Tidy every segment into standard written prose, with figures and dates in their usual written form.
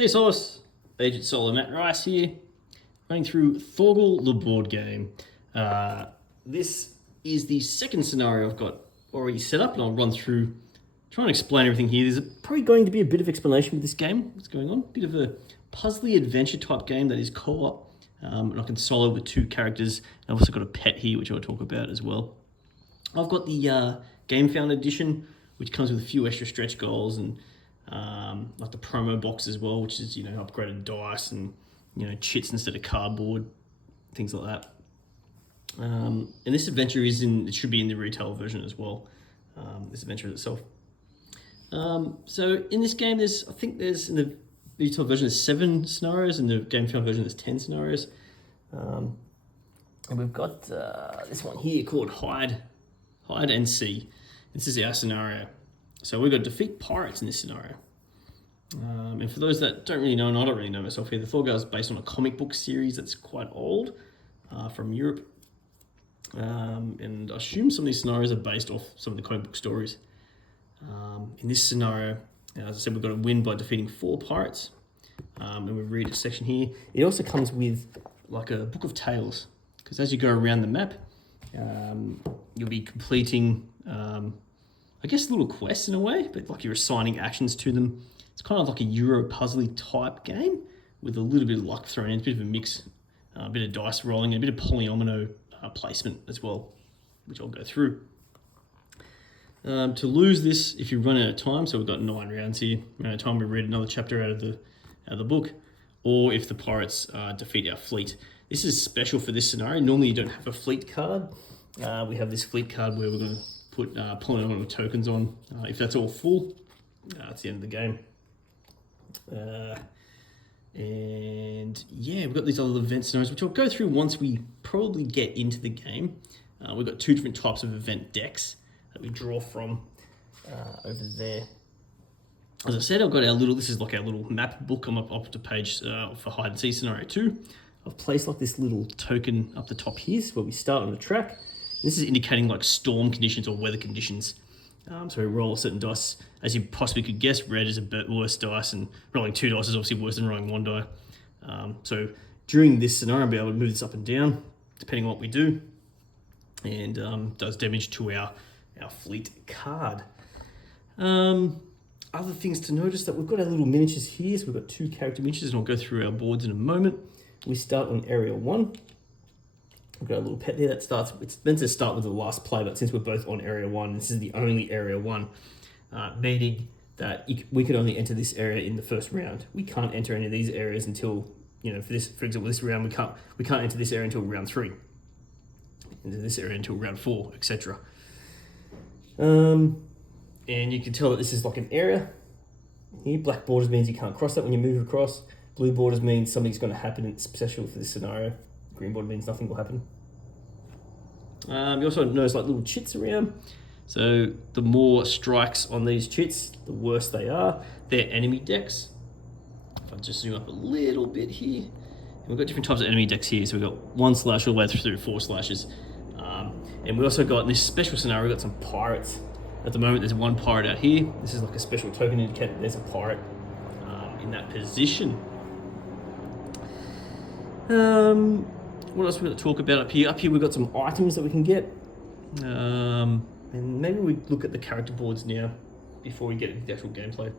Hey Soloists, Agent Solo Matt Rice here, running through Thorgal the Board Game. This is the second scenario I've got already set up, and I'll run through, try and explain everything here. There's probably going to be a bit of explanation with this game, what's going on. A bit of a puzzly adventure type game that is co-op, and I can solo with two characters. I've also got a pet here, which I'll talk about as well. I've got the Gamefound edition, which comes with a few extra stretch goals and like the promo box as well, which is, upgraded dice and, chits instead of cardboard, things like that. And this adventure it should be in the retail version as well, this adventure itself. So in this game, I think there's in the retail version there's 7 scenarios, in the Gamefound version there's 10 scenarios. And we've got this one here called Hide and See. This is our scenario. So we've got to defeat pirates in this scenario. And for those that don't really know, and I don't really know myself here, the Thorgal is based on a comic book series that's quite old, from Europe. And I assume some of these scenarios are based off some of the comic book stories. In this scenario, as I said, we've got to win by defeating 4 pirates. And we read a section here. It also comes with like a book of tales, because as you go around the map, you'll be completing, I guess, little quests in a way, but like you're assigning actions to them. It's kind of like a Euro puzzly type game with a little bit of luck thrown in, a bit of a mix, a bit of dice rolling, and a bit of polyomino placement as well, which I'll go through. To lose this, if you run out of time, so we've got 9 rounds here, run out of time we read another chapter out of the book, or if the pirates defeat our fleet. This is special for this scenario. Normally you don't have a fleet card. We have this fleet card where we're going to put polyomino tokens on. If that's all full, it's the end of the game. And yeah, we've got these other event scenarios, which I'll go through once we probably get into the game. We've got 2 different types of event decks that we draw from over there. As I said, I've got this is like our little map book. I'm up to page for Hide and See scenario 2. I've placed like this little token up the top here, so where we start on the track. This is indicating like storm conditions or weather conditions. So we roll certain dice. As you possibly could guess, red is a bit worse dice, and rolling 2 dice is obviously worse than rolling 1 die. So during this scenario, I'll be able to move this up and down, depending on what we do, and does damage to our fleet card. Other things to notice, that we've got our little miniatures here. So we've got 2 character miniatures, and I'll go through our boards in a moment. We start on area 1. We've got a little pet there that starts, it's meant to start with the last play, but since we're both on area 1, this is the only area 1, meaning that we could only enter this area in the first round. We can't enter any of these areas until, for example, this round, we can't enter this area until round 3, into this area until round 4, etc. And you can tell that this is like an area. Here, black borders means you can't cross that when you move across. Blue borders means something's going to happen, and it's special for this scenario. Green border means nothing will happen. You also notice like little chits around. So the more strikes on these chits, the worse they are. They're enemy decks. If I just zoom up a little bit here, and we've got different types of enemy decks here. So we've got 1 slash all the way through 4 slashes. And we also got, in this special scenario, we've got some pirates. At the moment, there's 1 pirate out here. This is like a special token indicator that there's a pirate in that position. What else we're going to talk about up here? Up here we've got some items that we can get. And maybe we look at the character boards now before we get into the actual gameplay.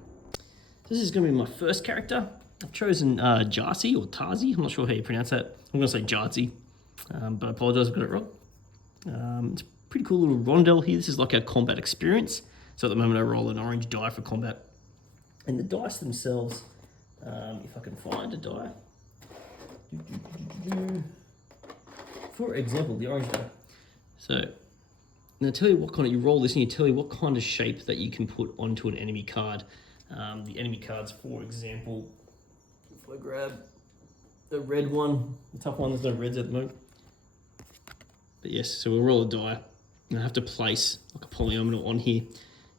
This is going to be my first character. I've chosen Jarzi or Tarzi. I'm not sure how you pronounce that. I'm going to say Jarzi, but I apologise if I got it wrong. It's a pretty cool little rondel here. This is like our combat experience. So at the moment I roll an orange die for combat. And the dice themselves, if I can find a die. For example, the orange die. So now tell you what kind of, you roll this and you tell you what kind of shape that you can put onto an enemy card. The enemy cards, for example, if I grab the red one, the tough one, there's no reds at the moment. But yes, so we'll roll a die, and I have to place like a polyomino on here.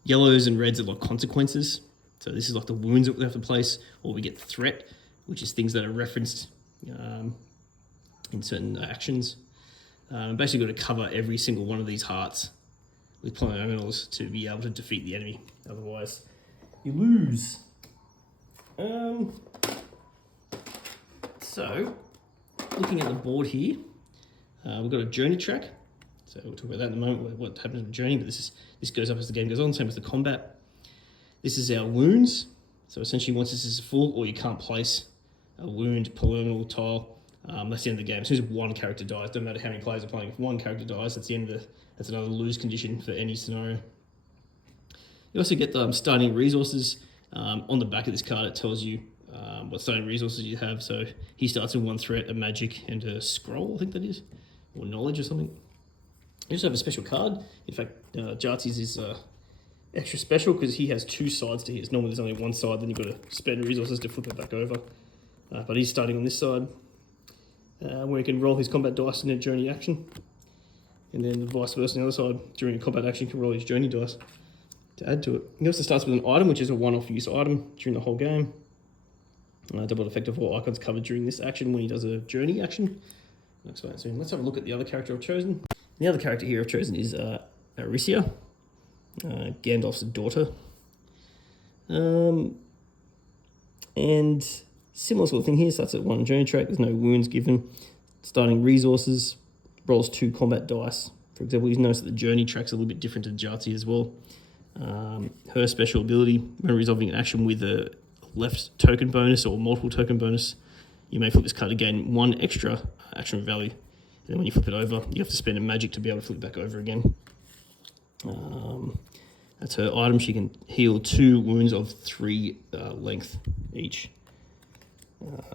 Yellows and reds are like consequences. So this is like the wounds that we have to place, or we get threat, which is things that are referenced in certain actions. Basically got to cover every single one of these hearts with polyominoes to be able to defeat the enemy. Otherwise, you lose. So, looking at the board here, we've got a journey track. So we'll talk about that in a moment, what happens with journey, but this goes up as the game goes on, same as the combat. This is our wounds. So essentially once this is full, or you can't place a wound, polyomino tile, that's the end of the game. As soon as one character dies, doesn't matter how many players are playing, if one character dies, that's the end of that's another lose condition for any scenario. You also get the starting resources. On the back of this card, it tells you what starting resources you have. So he starts with 1 threat, a magic, and a scroll, I think that is, or knowledge or something. You also have a special card. In fact, Jarty's is extra special because he has 2 sides to his. Normally there's only one side, then you've got to spend resources to flip it back over. But he's starting on this side, where he can roll his combat dice in a journey action. And then vice versa on the other side, during a combat action, he can roll his journey dice to add to it. He also starts with an item, which is a one-off use item during the whole game. Double effect of all icons covered during this action when he does a journey action. I'll explain it soon. Let's have a look at the other character I've chosen. The other character here I've chosen is Aricia, Gandalf's daughter. And similar sort of thing here, starts at 1 journey track, there's no wounds given. Starting resources, rolls 2 combat dice. For example, you notice that the journey track's a little bit different to Jarty as well. Her special ability, when resolving an action with a left token bonus or multiple token bonus, you may flip this card to gain 1 extra action value. And then when you flip it over, you have to spend a magic to be able to flip it back over again. That's her item. She can heal 2 wounds of 3 length each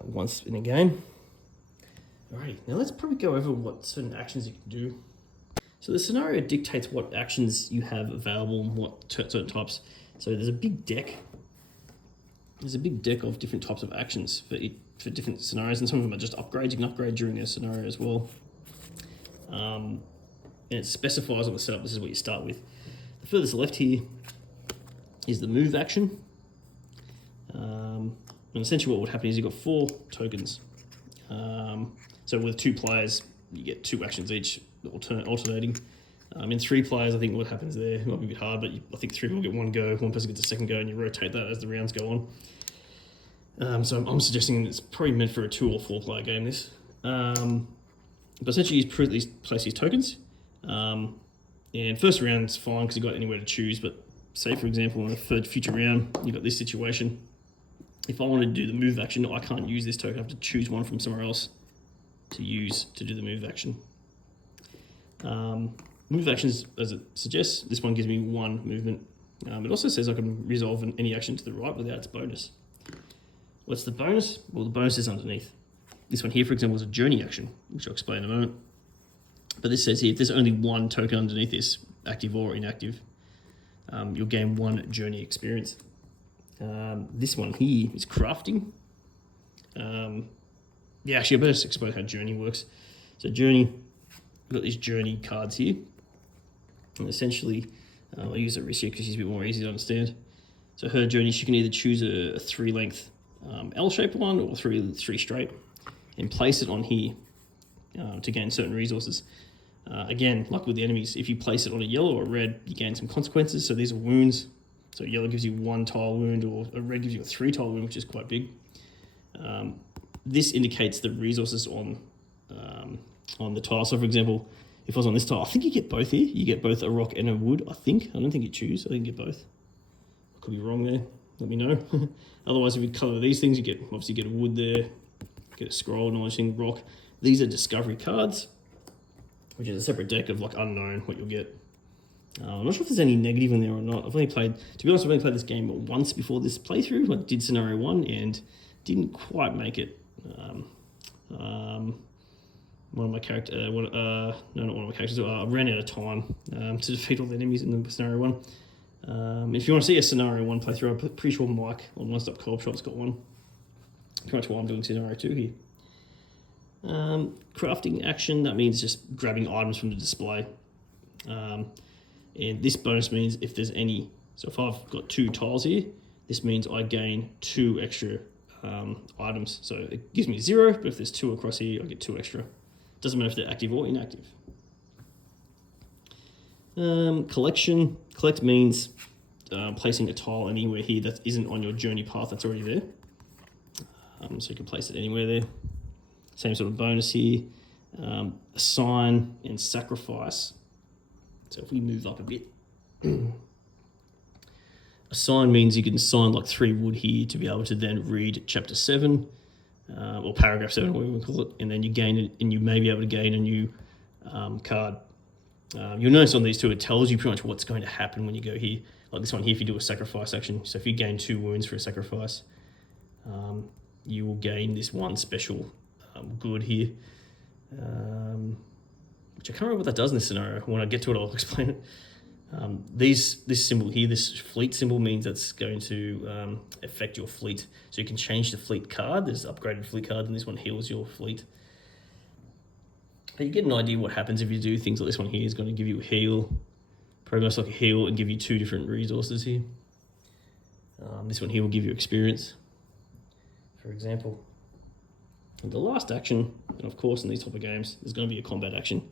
once in a game. Alrighty, now let's probably go over what certain actions you can do. So the scenario dictates what actions you have available and what certain types. So there's a big deck. There's a big deck of different types of actions for different scenarios, and some of them are just upgrades. You can upgrade during a scenario as well. And it specifies on the setup, this is what you start with. The furthest left here is the move action. And essentially what would happen is you've got 4 tokens. So with 2 players, you get 2 actions each, alternating. In 3 players, I think what happens there, it might be a bit hard, but I think 3 people get 1 go, 1 person gets a second go, and you rotate that as the rounds go on. So I'm suggesting it's probably meant for a 2 or 4 player game, this. But essentially you place these tokens. And first round's fine because you've got anywhere to choose, but say for example in the third future round, you've got this situation. If I want to do the move action, I can't use this token, I have to choose one from somewhere else to use to do the move action. Move actions, as it suggests, this one gives me 1 movement. It also says I can resolve any action to the right without its bonus. What's the bonus? Well, the bonus is underneath. This one here, for example, is a journey action, which I'll explain in a moment. But this says here, if there's only 1 token underneath this, active or inactive, you'll gain 1 journey experience. This one here is crafting. Yeah, actually, I better just explain how journey works. So journey, we've got these journey cards here. And essentially, I'll use Aricia because she's a bit more easy to understand. So her journey, she can either choose a 3 length L-shaped one or 3 straight and place it on here to gain certain resources. Again, like with the enemies, if you place it on a yellow or a red, you gain some consequences. So these are wounds. So yellow gives you 1 tile wound, or a red gives you a 3 tile wound, which is quite big. This indicates the resources on the tile. So for example, if I was on this tile, I think you get both here. You get both a rock and a wood, I think. I don't think you choose. I think you get both. I could be wrong there. Let me know. Otherwise, if you colour these things, you get obviously get a wood there, get a scroll, knowledge thing, rock. These are discovery cards, which is a separate deck of like unknown what you'll get. I'm not sure if there's any negative in there or not. To be honest, I've only played this game once before this playthrough. I did scenario 1 and didn't quite make it. One of my characters, I ran out of time to defeat all the enemies in the scenario 1. If you want to see a scenario 1 playthrough, I'm pretty sure Mike on One Stop Co-op Shop's got one. Pretty much why I'm doing scenario 2 here. Crafting action, that means just grabbing items from the display. And this bonus means if there's any, so if I've got 2 tiles here, this means I gain 2 extra items. So it gives me 0, but if there's 2 across here, I get 2 extra. Doesn't matter if they're active or inactive. Collection. Collect means placing a tile anywhere here that isn't on your journey path that's already there. So you can place it anywhere there. Same sort of bonus here. Assign and sacrifice. So if we move up a bit, assign means you can assign like 3 wood here to be able to then read chapter 7 or paragraph 7, whatever we call it, and then you gain it, and you may be able to gain a new card. You'll notice on these two, it tells you pretty much what's going to happen when you go here. Like this one here, if you do a sacrifice action, so if you gain 2 wounds for a sacrifice, you will gain this one special good here, which I can't remember what that does in this scenario. When I get to it, I'll explain it. This symbol here, this fleet symbol, means that's going to affect your fleet. So you can change the fleet card. There's upgraded fleet card, and this one heals your fleet. But you get an idea what happens if you do things like this one here. Is going to give you a heal, pretty much like a heal, and give you 2 different resources here. This one here will give you experience, for example. And the last action, and of course in these type of games, there's going to be a combat action.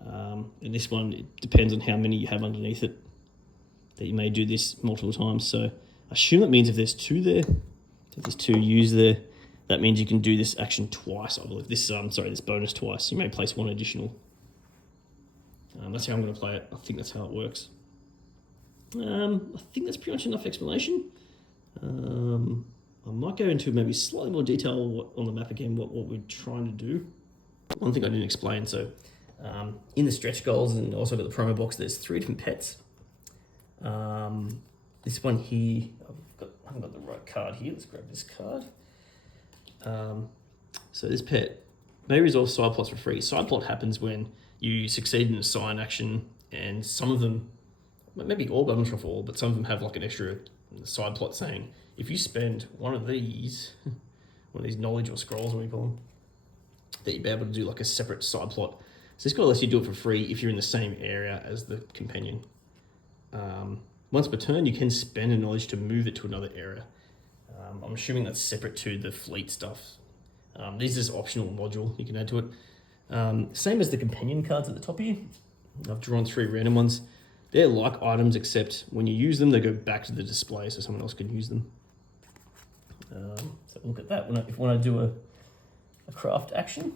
And this one, it depends on how many you have underneath it, that you may do this multiple times. So I assume that means if there's 2 there, if there's 2 used there, that means you can do this action twice, I believe. This bonus twice. You may place 1 additional. That's how I'm going to play it. I think that's how it works. I think that's pretty much enough explanation. I might go into maybe slightly more detail on the map again, what we're trying to do. One thing I didn't explain, so in the stretch goals and also got the promo box, there's 3 different pets. This one here, I haven't got the right card here. Let's grab this card. So this pet may resolve side plots for free. Side plot happens when you succeed in a sign action, and some of them, maybe all, but I'm not sure for all, but some of them have like an extra side plot saying, if you spend one of these knowledge or scrolls, what do you call them, that you'll be able to do like a separate side plot. So this guy lets you do it for free if you're in the same area as the companion. Once per turn, you can spend a knowledge to move it to another area. I'm assuming that's separate to the fleet stuff. This is optional module you can add to it. Same as the companion cards at the top here. I've drawn 3 random ones. They're like items, except when you use them, they go back to the display so someone else can use them. So look at that if I want to do a craft action.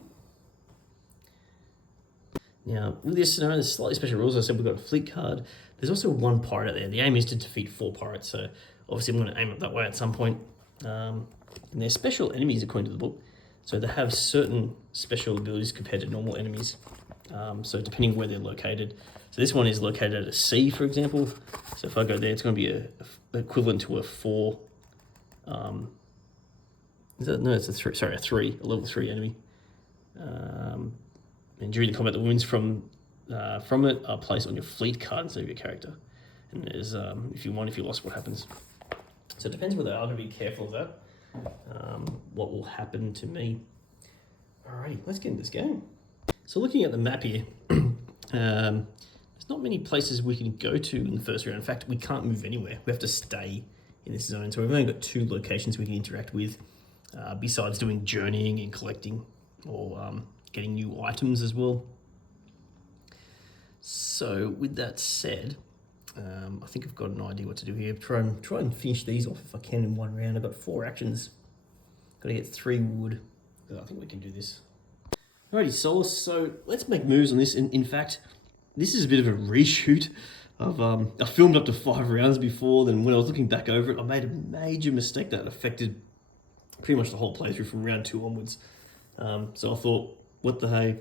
Now, with this scenario, there's slightly special rules. As I said, we've got a fleet card. There's also 1 pirate out there. The aim is to defeat 4 pirates, so obviously I'm going to aim it that way at some point. And they're special enemies according to the book. So they have certain special abilities compared to normal enemies. So depending where they're located. So this one is located at a sea, for example. So if I go there, it's going to be a equivalent to a 4. It's a 3. Sorry, a level 3 enemy. And during the combat, the wounds from it are placed on your fleet card instead of your character. And there's if you lost, what happens. So it depends whether I'm going to be careful of that. What will happen to me. Alrighty, let's get into this game. So looking at the map here, there's not many places we can go to in the first round. In fact, we can't move anywhere. We have to stay in this zone. So we've only got 2 locations we can interact with, besides doing journeying and collecting, or getting new items as well. So with that said, I think I've got an idea what to do here. Try and finish these off if I can in 1 round. I've got 4 actions. Got to get 3 wood. I think we can do this. Alrighty, Soloists. So let's make moves on this. In fact, this is a bit of a reshoot. I filmed up to 5 rounds before. Then when I was looking back over it, I made a major mistake that affected pretty much the whole playthrough from round 2 onwards. So I thought, what the hey?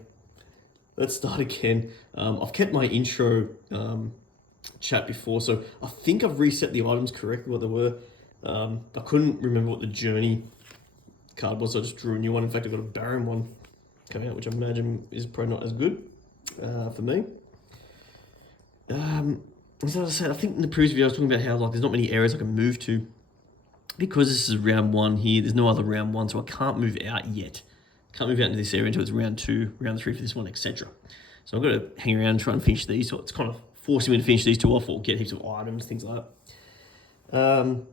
Let's start again. I've kept my intro chat before, so I think I've reset the items correctly, what they were. I couldn't remember what the journey card was, so I just drew a new one. In fact, I've got a Baron one coming out, which I imagine is probably not as good for me. As I said, I think in the previous video I was talking about how there's not many areas I can move to. Because this is round 1 here, there's no other round 1, so I can't move out yet. Can't move out into this area until it's round 2, round 3 for this one, etc. So I've got to hang around and try and finish these. So it's kind of forcing me to finish these 2 off or get heaps of items, things like that.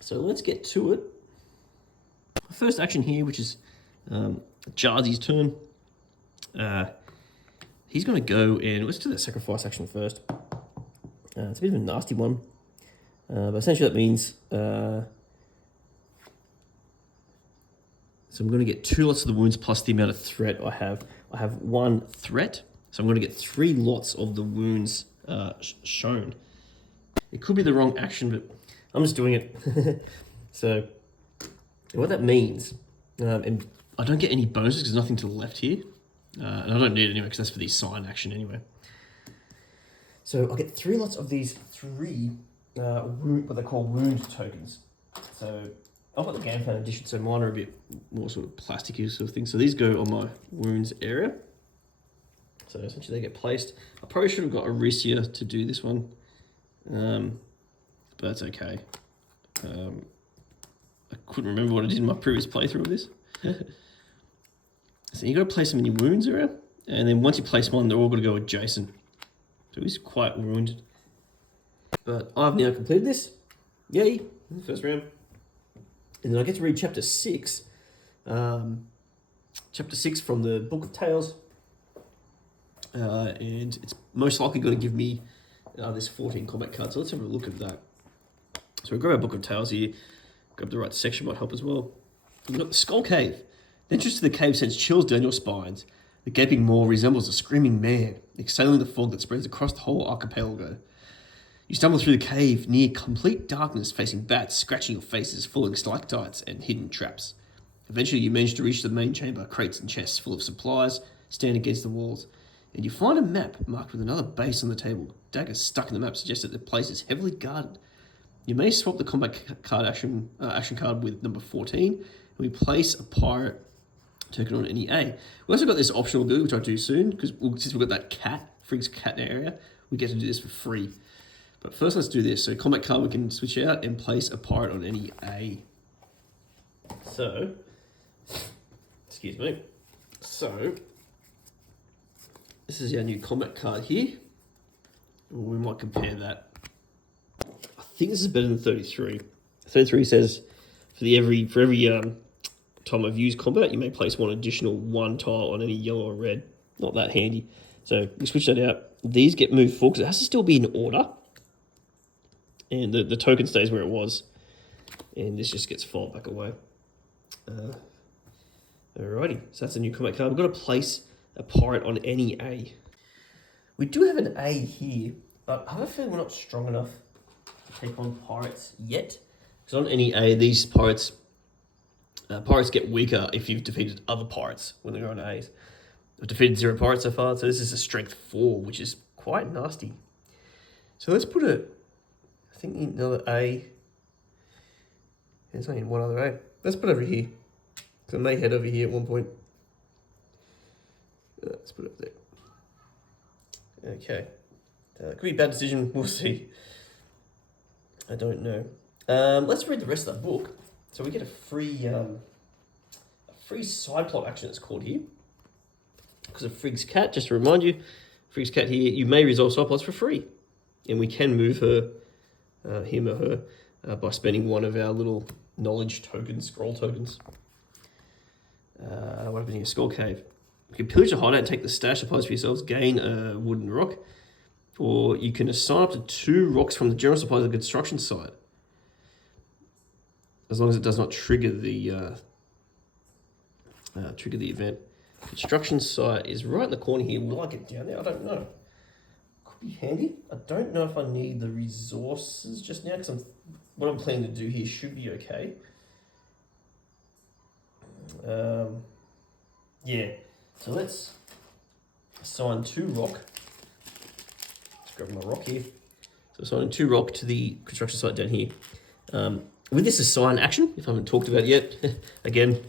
So let's get to it. First action here, which is Jarzy's turn. He's going to go and let's do that sacrifice action first. It's a bit of a nasty one. But essentially that means So I'm going to get 2 lots of the wounds plus the amount of threat I have. I have 1 threat, so I'm going to get 3 lots of the wounds shown. It could be the wrong action, but I'm just doing it. So what that means, and I don't get any bonuses because there's nothing to the left here. And I don't need it anyway because that's for the sign action anyway. So I'll get 3 lots of these 3 what they call wound tokens. So I've got the Gamefound edition, so mine are a bit more sort of plasticky sort of thing. So these go on my wounds area. So essentially they get placed. I probably should have got Arisia to do this one, but that's okay. I couldn't remember what I did in my previous playthrough of this. So you got to place them in your wounds area, and then once you place one, they're all going to go adjacent. So he's quite wounded. But I've now completed this. Yay! First round. And then I get to read chapter 6. Chapter 6 from the Book of Tales. And it's most likely going to give me this 14 combat card. So let's have a look at that. So we grab our Book of Tales here. Grab the right section might help as well. We've got the Skull Cave. The entrance to the cave sends chills down your spines. The gaping maw resembles a screaming man, exhaling the fog that spreads across the whole archipelago. You stumble through the cave, near complete darkness, facing bats scratching your faces, falling stalactites and hidden traps. Eventually you manage to reach the main chamber. Crates and chests full of supplies stand against the walls, and you find a map marked with another base on the table. Daggers stuck in the map suggest that the place is heavily guarded. You may swap the combat card action card with number 14, and we place a pirate token on any A. We also got this optional ability, which I'll do soon, because since we've got that cat, Frig's cat area, we get to do this for free. But first let's do this. So combat card we can switch out and place a pirate on any A. So, excuse me. So, this is our new combat card here. We might compare that. I think this is better than 33. 33 says for every time I've used combat, you may place 1 additional 1 tile on any yellow or red. Not that handy. So we switch that out. These get moved forward because it has to still be in order. And the token stays where it was. And this just gets filed back away. Alrighty, so that's a new combat card. We've got to place a pirate on any A. We do have an A here, but I have a feeling we're not strong enough to take on pirates yet. Because on any A, these pirates get weaker if you've defeated other pirates when they go on A's. I've defeated 0 pirates so far, so this is a strength 4, which is quite nasty. So let's put I think another A. There's only 1 other A. Let's put it over here. So I may head over here at one point. Let's put it up there. Okay. Could be a bad decision. We'll see. I don't know. Let's read the rest of that book. So we get a free side plot action, it's called here. Because of Frig's cat, just to remind you, Frig's cat here, you may resolve side plots for free. And we can move her, him or her, by spending 1 of our little knowledge tokens, scroll tokens. What happened here? Skull Cave. You can pillage a hideout and take the stash supplies for yourselves, gain a wooden rock, or you can assign up to 2 rocks from the general supplies of the construction site. As long as it does not trigger the event. Construction site is right in the corner here. Will I get down there? I don't know. Could be handy. I don't know if I need the resources just now, because what I'm planning to do here should be okay. Yeah. So let's assign 2 rock. Let's grab my rock here. So assigning 2 rock to the construction site down here. With this assign action, if I haven't talked about it yet, again,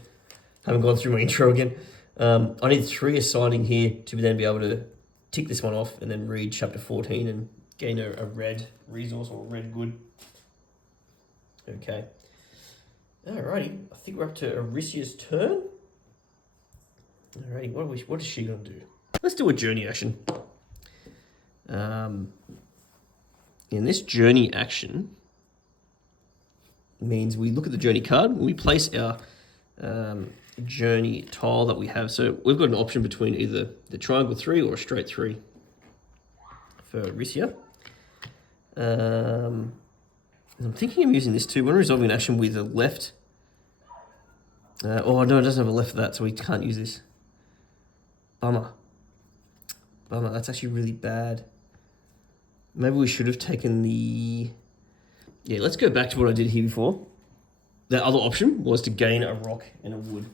haven't gone through my intro again, I need 3 assigning here to then be able to tick this one off and then read chapter 14 and gain a red resource or a red good. Okay. Alrighty, I think we're up to Arisia's turn. Alrighty, what is she going to do? Let's do a journey action. In this journey action, means we look at the journey card, we place our journey tile that we have. So we've got an option between either the triangle 3 or a straight 3 for Arisia. I'm thinking of using this too. When resolving an action with a left Oh no, it doesn't have a left for that, so we can't use this. Bummer. Bummer, that's actually really bad. Maybe we should have taken the... Yeah, let's go back to what I did here before. The other option was to gain a rock and a wood.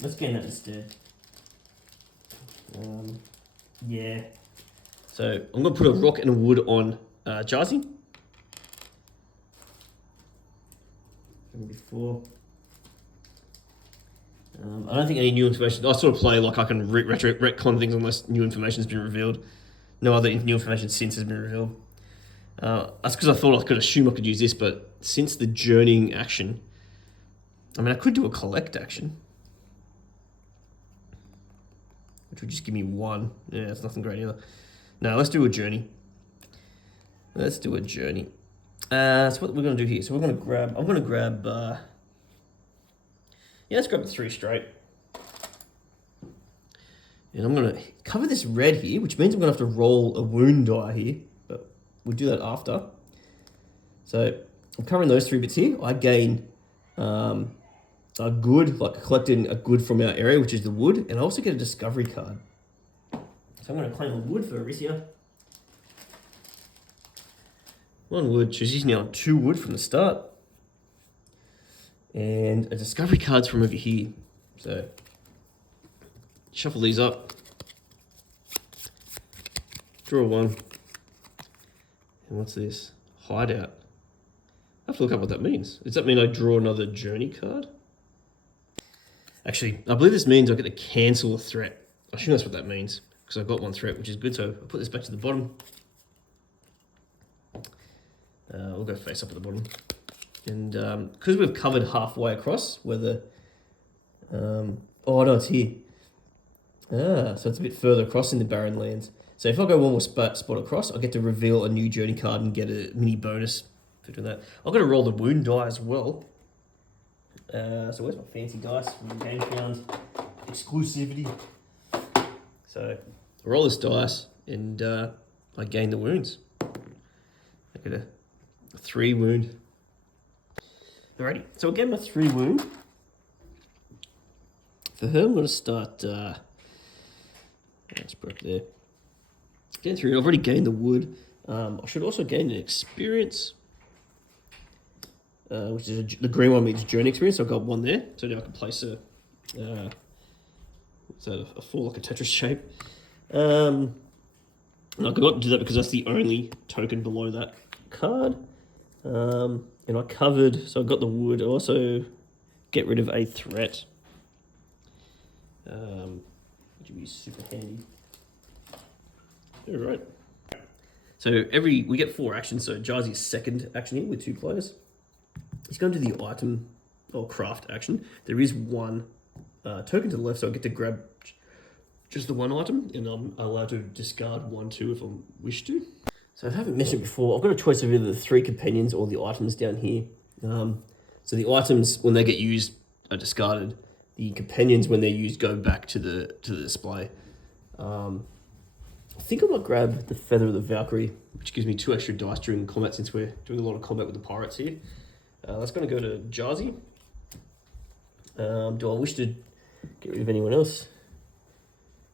Let's gain that instead. Yeah. So I'm going to put a rock and a wood on Jazi. Before. I don't think any new information... I sort of play like I can retcon things unless new information has been revealed. No other new information since has been revealed. That's because I thought I could assume I could use this, but since the journeying action... I mean, I could do a collect action. Which would just give me one. Yeah, it's nothing great either. No, let's do a journey. Let's do a journey. So what we're going to do here. So we're going to grab... I'm going to grab... yeah, let's grab the 3 straight. And I'm going to cover this red here, which means I'm going to have to roll a wound die here. But we'll do that after. So I'm covering those 3 bits here. I gain a good, like collecting a good from our area, which is the wood. And I also get a discovery card. So I'm going to claim a wood for Arisia. 1 wood. She's now on 2 wood from the start. And a discovery card's from over here. So shuffle these up. Draw 1. And what's this? Hideout. I have to look up what that means. Does that mean I draw another journey card? Actually, I believe this means I get to cancel a threat. I assume that's what that means, because I've got 1 threat, which is good. So I'll put this back to the bottom. We'll go face up at the bottom. And because we've covered halfway across, where the... oh no, it's here. So it's a bit further across in the barren lands. So if I go 1 more spot across, I get to reveal a new journey card and get a mini bonus for doing that. I've got to roll the wound die as well. So where's my fancy dice from Gamefound exclusivity? So I roll this dice and I gain the wounds. I get a 3 wound. Alrighty, so again, my 3 wound. For her, I'm going to start. Let's put up there. Gain 3. I've already gained the wood. I should also gain an experience, which is the green one means journey experience. So I've got 1 there, so now I can place a. What's that? A 4 like a Tetris shape. And I forgot to do that because that's the only token below that card. And I covered, so I got the wood. I also get rid of a threat, which would be super handy. All right. So we get 4 actions. So Jazi's second action here with 2 players. He's going to the item or craft action. There is 1 token to the left, so I get to grab just the 1 item, and I'm allowed to discard 1, 2 if I wish to. So I haven't mentioned before, I've got a choice of either the 3 companions or the items down here. So the items, when they get used, are discarded. The companions, when they're used, go back to the display. I think I might grab the Feather of the Valkyrie, which gives me 2 extra dice during combat since we're doing a lot of combat with the pirates here. That's going to go to Jazi. Do I wish to get rid of anyone else?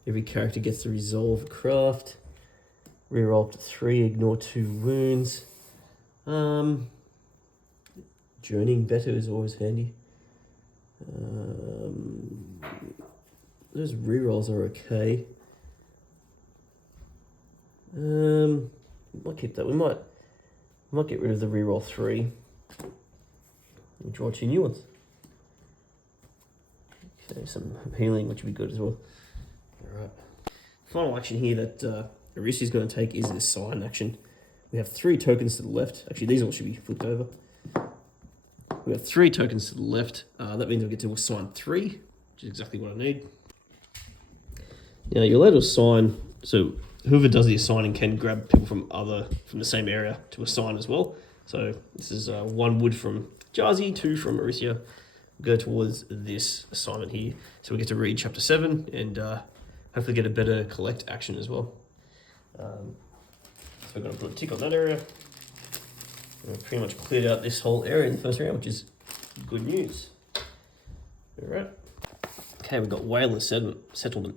Every character gets to resolve a craft. Reroll up to 3, ignore 2 wounds. Journeying better is always handy. Those rerolls are okay. Might keep that. We might get rid of the reroll 3. And draw 2 new ones. Okay, some healing, which would be good as well. Alright. Final action here that Arisia is going to take is this sign action. We have 3 tokens to the left. Actually, these all should be flipped over. We have 3 tokens to the left. That means I get to assign 3, which is exactly what I need. Now you're allowed to assign, so whoever does the assigning can grab people from the same area to assign as well. So this is 1 wood from Jazi, 2 from Arisia. We'll go towards this assignment here. So we get to read chapter 7 and hopefully get a better collect action as well. So we're going to put a tick on that area. We've pretty much cleared out this whole area in the first round, which is good news. All right. Okay, we've got Whaler Settlement.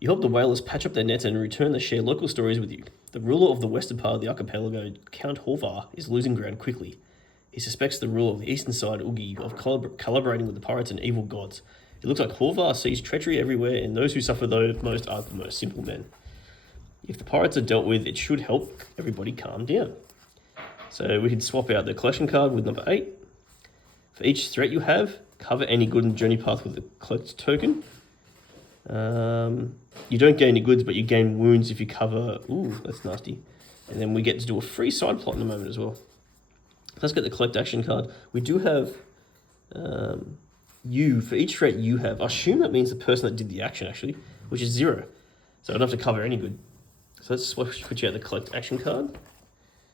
You help the whalers patch up their nets and in return they share local stories with you. The ruler of the western part of the archipelago, Count Horvar, is losing ground quickly. He suspects the ruler of the eastern side, Ugi, of collaborating with the pirates and evil gods. It looks like Horvar sees treachery everywhere, and those who suffer the most are the most simple men. If the pirates are dealt with, it should help everybody calm down. So we can swap out the collection card with number 8. For each threat you have, cover any good in the journey path with the collect token. You don't gain any goods, but you gain wounds if you cover... Ooh, that's nasty. And then we get to do a free side plot in a moment as well. Let's get the collect action card. We do have... for each threat you have. I assume that means the person that did the action, actually, which is 0. So I don't have to cover any good. So let's switch out the collect action card.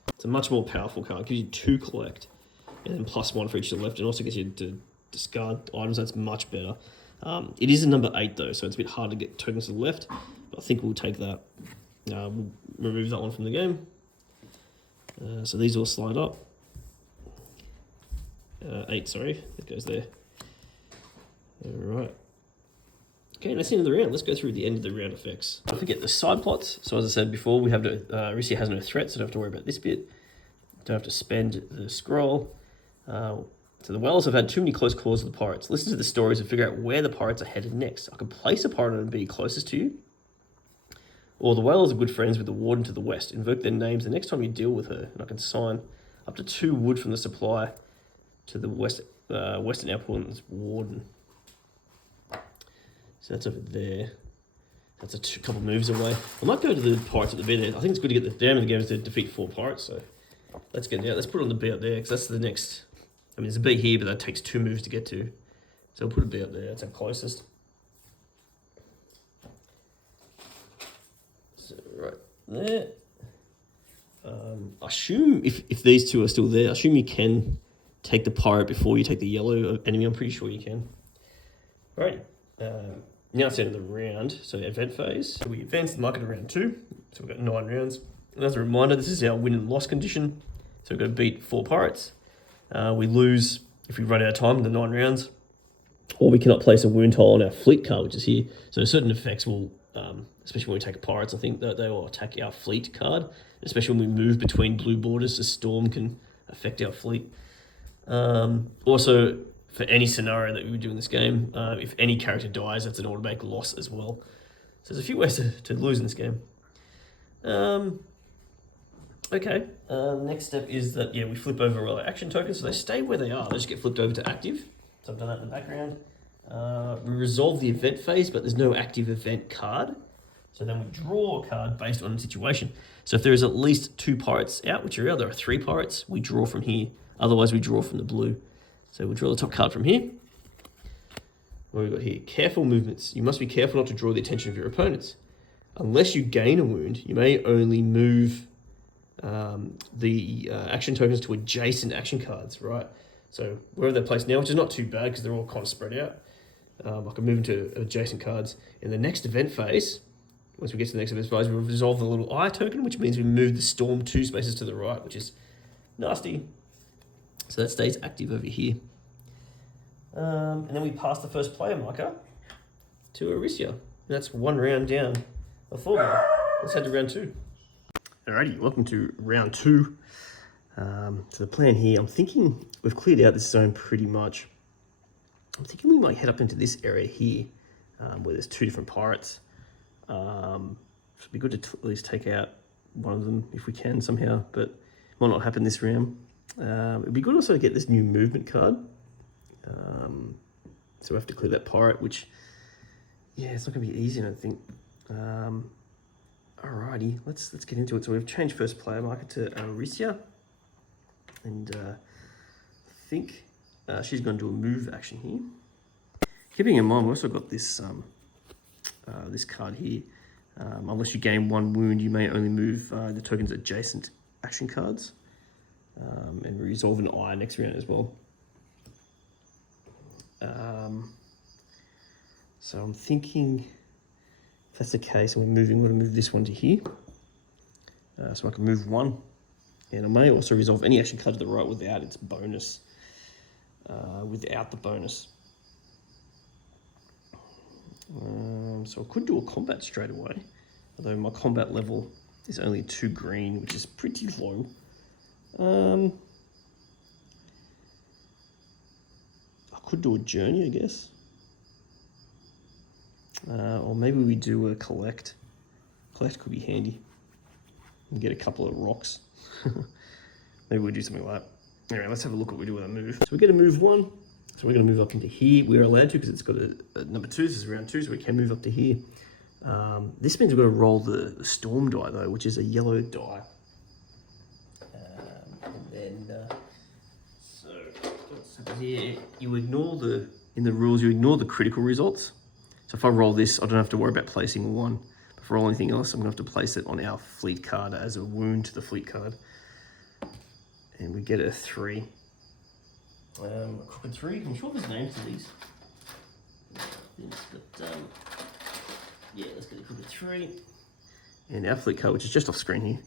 It's a much more powerful card. It gives you 2 collect, and then +1 for each to the left, and also gets you to discard items. That's much better. It is a number 8 though, so it's a bit hard to get tokens to the left, but I think we'll take that. We'll remove that one from the game. So these all slide up. 8, sorry, it goes there. Alright. Okay, that's the end of the round. Let's go through the end of the round effects. Don't forget the side plots. So as I said before, we have to, Arisia has no threat, so don't have to worry about this bit. Don't have to spend the scroll. So the whales have had too many close calls with the pirates. Listen to the stories and figure out where the pirates are headed next. I can place a pirate on B closest to you. Or the whales are good friends with the warden to the west. Invoke their names the next time you deal with her. And I can assign up to 2 wood from the supply to the western output and warden. So that's over there. That's a couple moves away. I might go to the pirates at the B there. I think it's good to get the damn of the game is to defeat 4 pirates. So let's get it out. Let's put it on the B out there because that's the next. I mean, there's a B here, but that takes 2 moves to get to. So we'll put a B up there. That's our closest. So right there. I assume if these 2 are still there, I assume you can take the pirate before you take the yellow enemy. I'm pretty sure you can. Right. Now it's the end of the round. So the event phase. So we advance the market to round 2. So we've got 9 rounds. And as a reminder, this is our win and loss condition. So we've got to beat 4 pirates. We lose if we run out of time in the 9 rounds, or we cannot place a wound tile on our fleet card, which is here. So certain effects will, especially when we take pirates, I think that they will attack our fleet card, especially when we move between blue borders. A storm can affect our fleet. Also, for any scenario that we would do in this game, if any character dies, that's an automatic loss as well. So there's a few ways to lose in this game. Okay, next step is that, we flip over all our action tokens, so they stay where they are. They just get flipped over to active. So I've done that in the background. We resolve the event phase, but there's no active event card. So then we draw a card based on the situation. So if there is at least 2 pirates out, which are out, there are 3 pirates, we draw from here. Otherwise, we draw from the blue. So we'll draw the top card from here. What have we got here? Careful movements. You must be careful not to draw the attention of your opponents. Unless you gain a wound, you may only move the action tokens to adjacent action cards, right? So wherever they're placed now, which is not too bad because they're all kind of spread out. I can move into adjacent cards. In the next event phase, once we get to the next event phase, we'll resolve the little eye token, which means we move the storm 2 spaces to the right, which is nasty. So that stays active over here. And then we pass the first player marker to Arisia. And that's 1 round down of Thorgal. Let's head to round 2. Alrighty, welcome to round 2. So the plan here, I'm thinking we've cleared out this zone pretty much. I'm thinking we might head up into this area here, where there's 2 different pirates. It'd be good to at least take out one of them if we can somehow, but it might not happen this round. It'd be good also to get this new movement card. So we have to clear that pirate, which, it's not going to be easy, I don't think. Alrighty, let's get into it. So we've changed first player marker to Arisia, and I think she's going to do a move action here. Keeping in mind, we've also got this this card here. Unless you gain 1 wound, you may only move the token's adjacent action cards, and resolve an eye next round as well. So I'm thinking, if that's the case, we're going to move this one to here. So I can move 1. And I may also resolve any action card to the right without its bonus. Without the bonus. So I could do a combat straight away, although my combat level is only 2 green, which is pretty low. I could do a journey, I guess. Or maybe we do a collect. Collect could be handy. And get a couple of rocks. Maybe we'll do something like that. Anyway, let's have a look at what we do with our move. So we're going to move 1. So we're going to move up into here. We're allowed to because it's got a number 2. This is round 2, so we can move up to here. This means we've got to roll the storm die though, which is a yellow die. And then, so what's happened here? You ignore in the rules, you ignore the critical results. So if I roll this, I don't have to worry about placing 1. But if I roll anything else, I'm going to have to place it on our fleet card as a wound to the fleet card. And we get a 3. Crooked 3. I'm sure there's names to these. But, yeah, let's get a crooked 3. And our fleet card, which is just off screen here.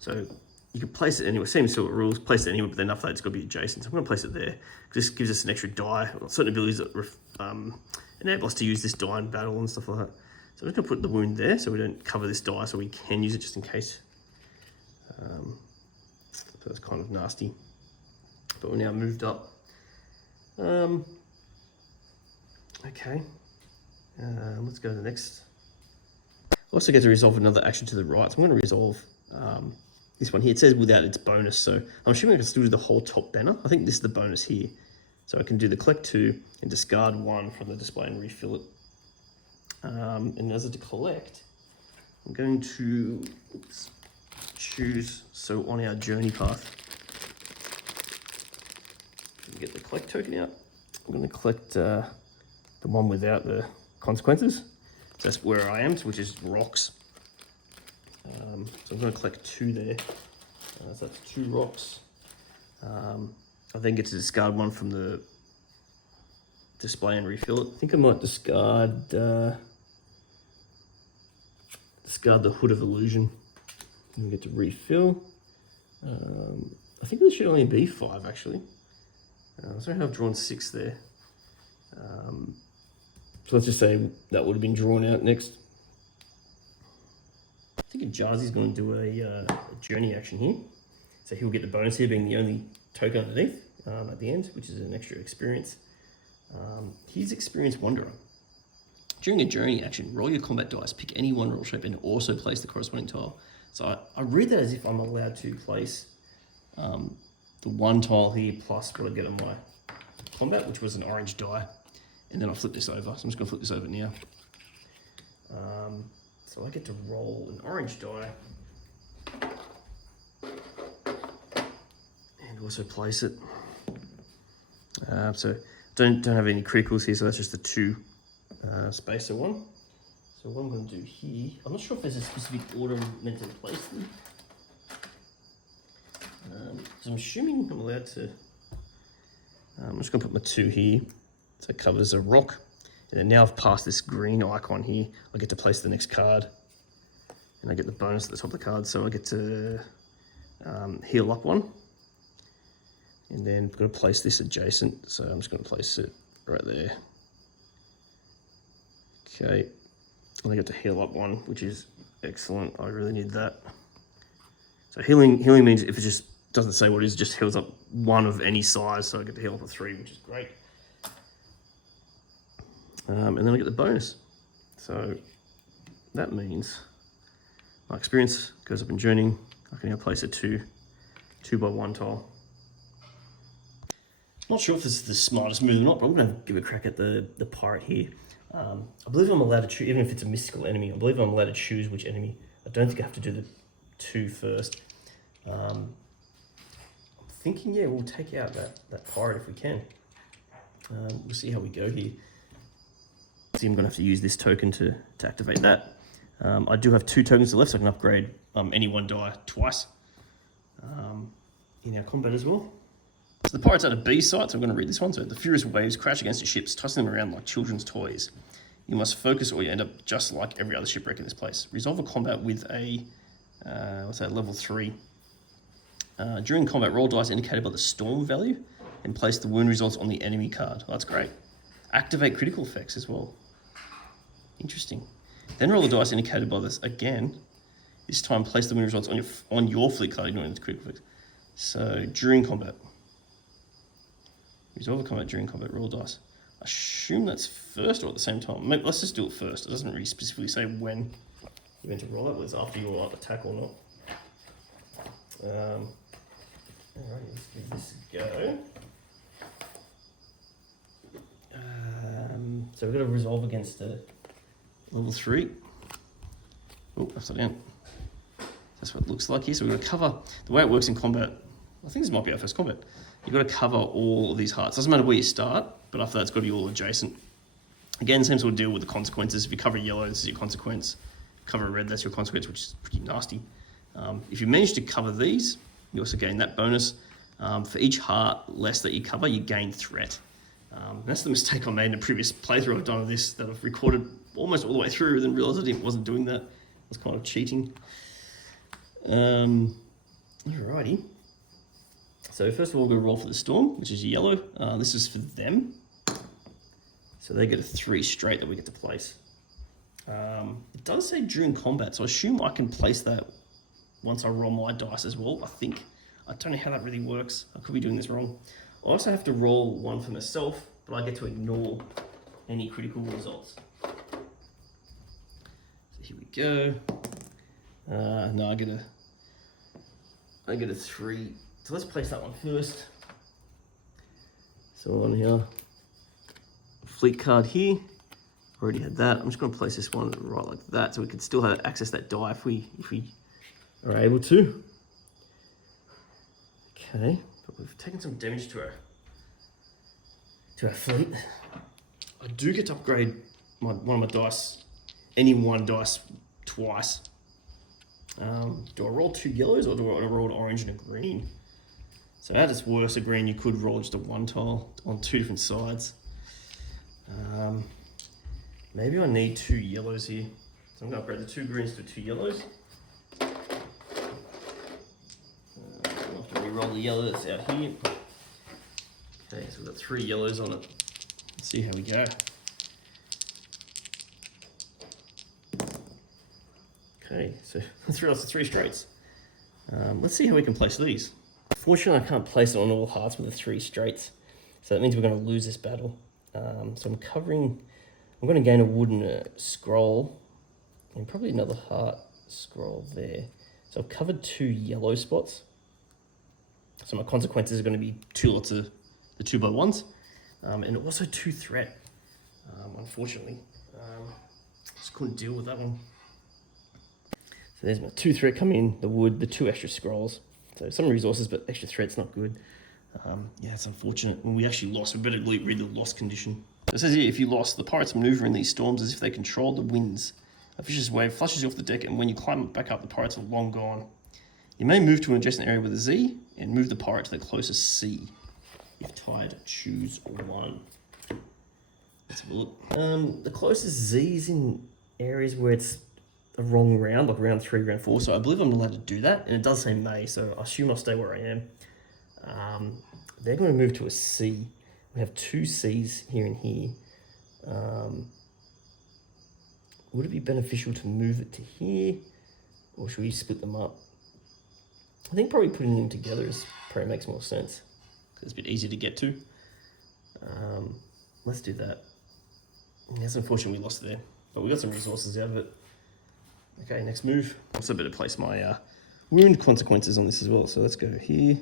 So you can place it anywhere. Same sort of rules. Place it anywhere, but then after that, it's got to be adjacent. So I'm going to place it there. This gives us an extra die. Certain abilities that enable us to use this die in battle and stuff like that. So I'm just going to put the wound there so we don't cover this die, so we can use it just in case. So it's kind of nasty. But we're now moved up. Okay. Let's go to the next. I also get to resolve another action to the right. So I'm going to resolve this one here. It says without its bonus. So I'm assuming I can still do the whole top banner. I think this is the bonus here. So I can do the collect 2 and discard 1 from the display and refill it. And as a to collect, I'm going to choose, so on our journey path, get the collect token out. I'm going to collect the one without the consequences. So that's where I am, which is rocks. So I'm going to collect 2 there. So that's 2 rocks. I then get to discard 1 from the display and refill it. I think I might discard the Hood of Illusion. And get to refill. I think this should only be 5 actually. So I've drawn 6 there. So let's just say that would have been drawn out next. I think Jazi's going to do a journey action here. So he'll get the bonus here, being the only token underneath at the end, which is an extra experience. He's Experienced Wanderer. During a journey action, roll your combat dice, pick any one roll shape, and also place the corresponding tile. So I read that as if I'm allowed to place the 1 tile here plus what I get on my combat, which was an orange die. And then I'll flip this over. So I'm just going to flip this over now. So I get to roll an orange die. And also place it. So don't have any criticals here, so that's just the 2 spacer one. So what I'm going to do here, I'm not sure if there's a specific order I'm meant to place them. So I'm assuming I'm allowed to, I'm just going to put my 2 here. So it covers a rock. And then now I've passed this green icon here, I get to place the next card. And I get the bonus at the top of the card, so I get to heal up 1. And then I'm going to place this adjacent, so I'm just going to place it right there. Okay, and I get to heal up 1, which is excellent. I really need that. So healing means if it just doesn't say what it is, it just heals up 1 of any size, so I get to heal up a 3, which is great. And then I get the bonus. So that means my experience goes up in journeying. I can now place a 2 by 1 tile. Not sure if this is the smartest move or not, but I'm going to give a crack at the pirate here. I believe I'm allowed to choose, even if it's a mystical enemy, I believe I'm allowed to choose which enemy. I don't think I have to do the 2 first. I'm thinking, yeah, we'll take out that pirate if we can. We'll see how we go here. See, I'm going to have to use this token to activate that. I do have 2 tokens left, so I can upgrade any 1 die twice in our combat as well. So the pirate's at a B site, so I'm going to read this one. So the furious waves crash against the ships, tossing them around like children's toys. You must focus or you end up just like every other shipwreck in this place. Resolve a combat with a, level 3. During combat, roll dice indicated by the storm value and place the wound results on the enemy card. Well, that's great. Activate critical effects as well. Interesting. Then roll the dice indicated by this again. This time place the winning results on your fleet card, ignoring the critical fleet. So during combat. Resolve a combat during combat, roll dice. I assume that's first or at the same time. Maybe, let's just do it first. It doesn't really specifically say when you're going to roll it, whether it's after your attack or not. Alright, let's give this a go. So we've got to resolve against a level 3. Oh, upside down. That's what it looks like here. So we've got to cover, the way it works in combat, I think this might be our first combat. You've got to cover all of these hearts. Doesn't matter where you start, but after that it's got to be all adjacent. Again, same sort of deal with the consequences. If you cover yellow, this is your consequence. Cover red, that's your consequence, which is pretty nasty. If you manage to cover these, you also gain that bonus. For each heart less that you cover, you gain threat. That's the mistake I made in a previous playthrough I've done of this, that I've recorded almost all the way through, then realised I wasn't doing that. I was kind of cheating. Alrighty. So first of all, we're going to roll for the storm, which is yellow. This is for them. So they get a 3 straight that we get to place. It does say during combat, so I assume I can place that once I roll my dice as well, I think. I don't know how that really works. I could be doing this wrong. I also have to roll one for myself, but I get to ignore any critical results. So here we go. No, I get a 3. So let's place that one first. So on here, fleet card here. Already had that. I'm just going to place this one right like that, so we can still have access that die if we are able to. Okay, but we've taken some damage to our fleet. I do get to upgrade one of my dice, any one dice twice. Do I roll 2 yellows or do I roll an orange and a green? So at its worst, a green, you could roll just a 1 tile on 2 different sides. Maybe I need 2 yellows here. So I'm going to upgrade the 2 greens to 2 yellows. I'll have to re-roll the yellow that's out here. Okay, so we've got 3 yellows on it. Let's see how we go. Okay, so that's 3 straights. Let's see how we can place these. Fortunately, I can't place it on all hearts with the 3 straights. So that means we're going to lose this battle. So I'm going to gain a wood and a scroll, and probably another heart scroll there. So I've covered 2 yellow spots. So my consequences are going to be 2 lots of the 2x1s, and also 2 threat. Unfortunately, just couldn't deal with that one. So there's my 2 threat coming in, the wood, the 2 extra scrolls. So some resources, but extra threat's not good. Yeah, it's unfortunate. When we actually lost, we better read the loss condition. So it says here, if you lost, the pirates maneuver in these storms as if they controlled the winds. A vicious wave flushes you off the deck, and when you climb back up, the pirates are long gone. You may move to an adjacent area with a Z, and move the pirate to the closest C. If tied, choose 1. Let's have a look. The closest Z is in areas where it's a wrong round, like round 3, round 4, so I believe I'm allowed to do that, and it does say may, so I assume I'll stay where I am. They're going to move to a C. We have 2 C's here and here. Would it be beneficial to move it to here, or should we split them up? I think probably putting them together probably makes more sense, because it's a bit easier to get to. Let's do that. It's unfortunate we lost there, but we got some resources out of it. Okay, next move. Also better place my wound consequences on this as well. So let's go here,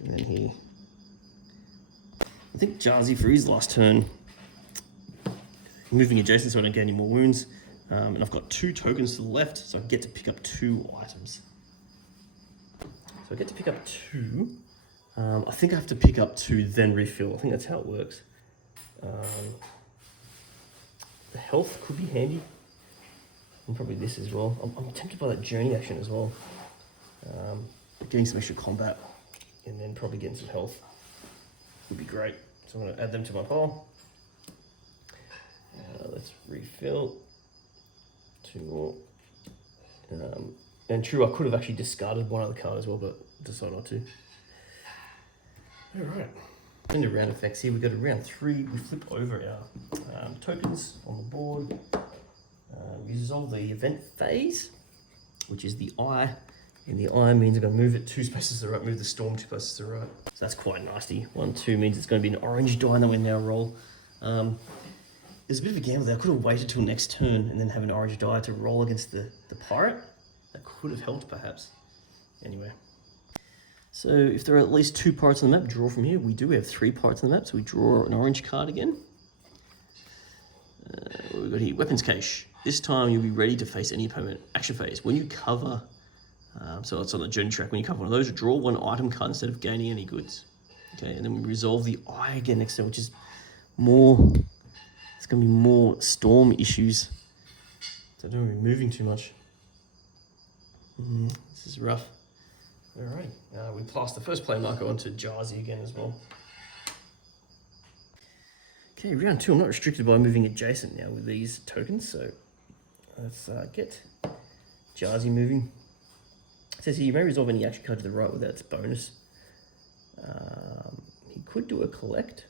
and then here. I think Jazzy for his last turn, moving adjacent so I don't get any more wounds. And I've got 2 tokens to the left, so I get to pick up 2 items. So I get to pick up 2. I think I have to pick up 2, then refill. I think that's how it works. The health could be handy. And probably this as well. I'm tempted by that journey action as well. Getting some extra combat, and then probably getting some health would be great. So I'm going to add them to my pile. Let's refill. 2 more. And true, I could have actually discarded one other card as well, but decided not to. Alright. In the round effects here, we go to round 3. We flip over our tokens on the board. Resolve the event phase, which is the eye. And the eye means I'm going to move it 2 spaces to the right, move the storm 2 places to the right. So that's quite nasty. 1, 2 means it's going to be an orange die that we now roll. There's a bit of a gamble there. I could have waited till next turn and then have an orange die to roll against the pirate. That could have helped, perhaps. Anyway. So if there are at least 2 pirates on the map, draw from here. We do have 3 pirates on the map, so we draw an orange card again. What we've got here, weapons cache. This time you'll be ready to face any opponent. Action phase. When you cover, so it's on the journey track, when you cover one of those, draw 1 item card instead of gaining any goods. Okay, and then we resolve the eye again next turn, which is more, it's going to be more storm issues. So don't be moving too much. This is rough. Alright, we pass the first play marker onto Jarzy again as well. Okay, round 2, I'm not restricted by moving adjacent now with these tokens, so let's get Jarzy moving. It says here, you may resolve any action card to the right without its bonus. He could do a collect.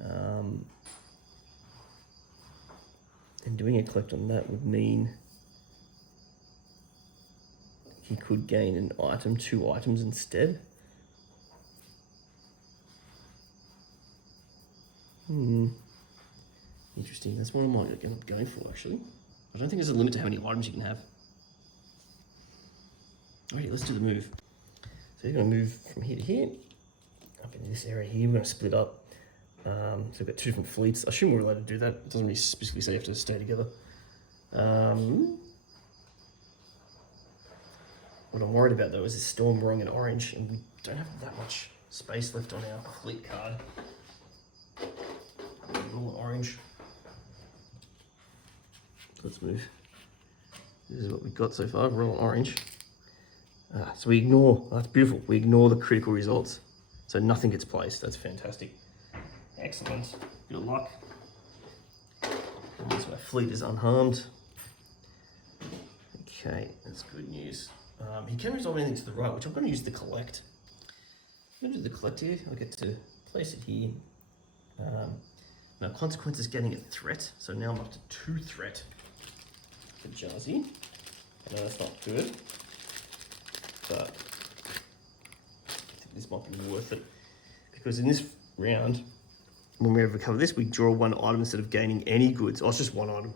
And doing a collect on that would mean he could gain an item, 2 items instead. Interesting. That's what I might end up going for, actually. I don't think there's a limit to how many items you can have. Alright, let's do the move. So you're going to move from here to here, up into this area here. We're going to split up. So we've got 2 different fleets. I assume we're allowed to do that. It doesn't really specifically say you have to stay together. What I'm worried about though is this storm rolling in orange, and we don't have that much space left on our fleet card. Roll orange. Let's move. This is what we've got so far. Roll orange. So we ignore. That's beautiful. We ignore the critical results, so nothing gets placed. That's fantastic. Excellent. Bit of luck. So our fleet is unharmed. Okay, that's good news. He can resolve anything to the right, which I'm going to use the collect. I'm going to do the collect here. I'll get to place it here. Now, consequence is getting a threat, so now I'm up to 2 threat for Jarzy. I know that's not good, but I think this might be worth it, because in this round, when we recover this, we draw 1 item instead of gaining any goods. Oh, it's just 1 item.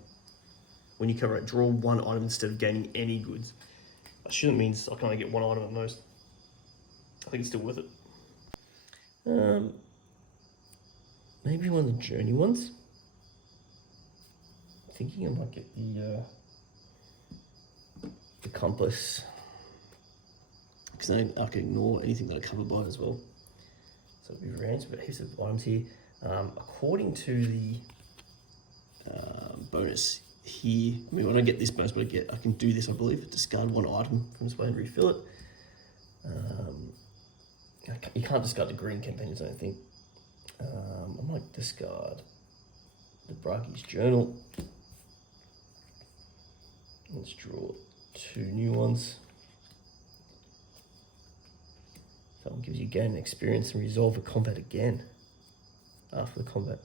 When you cover it, draw 1 item instead of gaining any goods. That shouldn't mean I can only get 1 item at most. I think it's still worth it. Maybe one of the journey ones. I'm thinking I might get the compass, because I can ignore anything that I cover by as well. So we've arranged about heaps of items here. According to the bonus here, I mean, when I get this bonus, but I can do this, I believe, discard 1 item from this way and refill it. You can't discard the green companions, I don't think. I might discard the Braki's journal. Let's draw 2 new ones. That one gives you gain experience and resolve a combat again after the combat,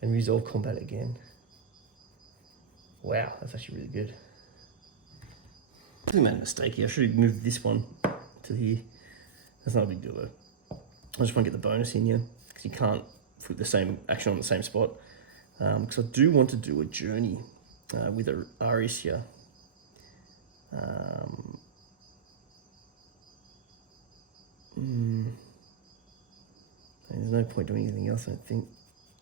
and resolve combat again. Wow, that's actually really good. I think I made a mistake here. I should have moved this one to here. That's not a big deal though. I just want to get the bonus in here, because you can't put the same action on the same spot. Because I do want to do a journey with Arisia. There's no point doing anything else, I don't think.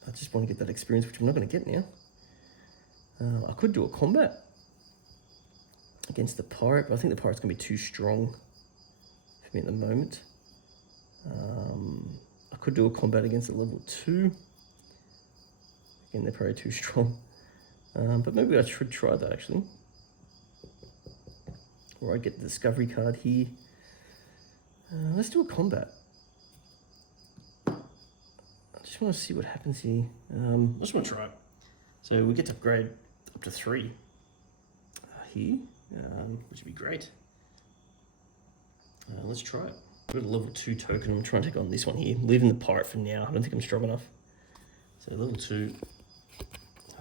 I just want to get that experience, which I'm not going to get now. I could do a combat against the pirate, but I think the pirate's going to be too strong for me at the moment. I could do a combat against a level 2. Again, they're probably too strong. But maybe I should try that actually. Or I get the discovery card here. Let's do a combat. I just want to see what happens here. I just want to try it. So we get to upgrade up to 3 here, which would be great. Let's try it. I've got a level 2 token. I'm trying to take on this one here. I'm leaving the pirate for now. I don't think I'm strong enough. So level 2.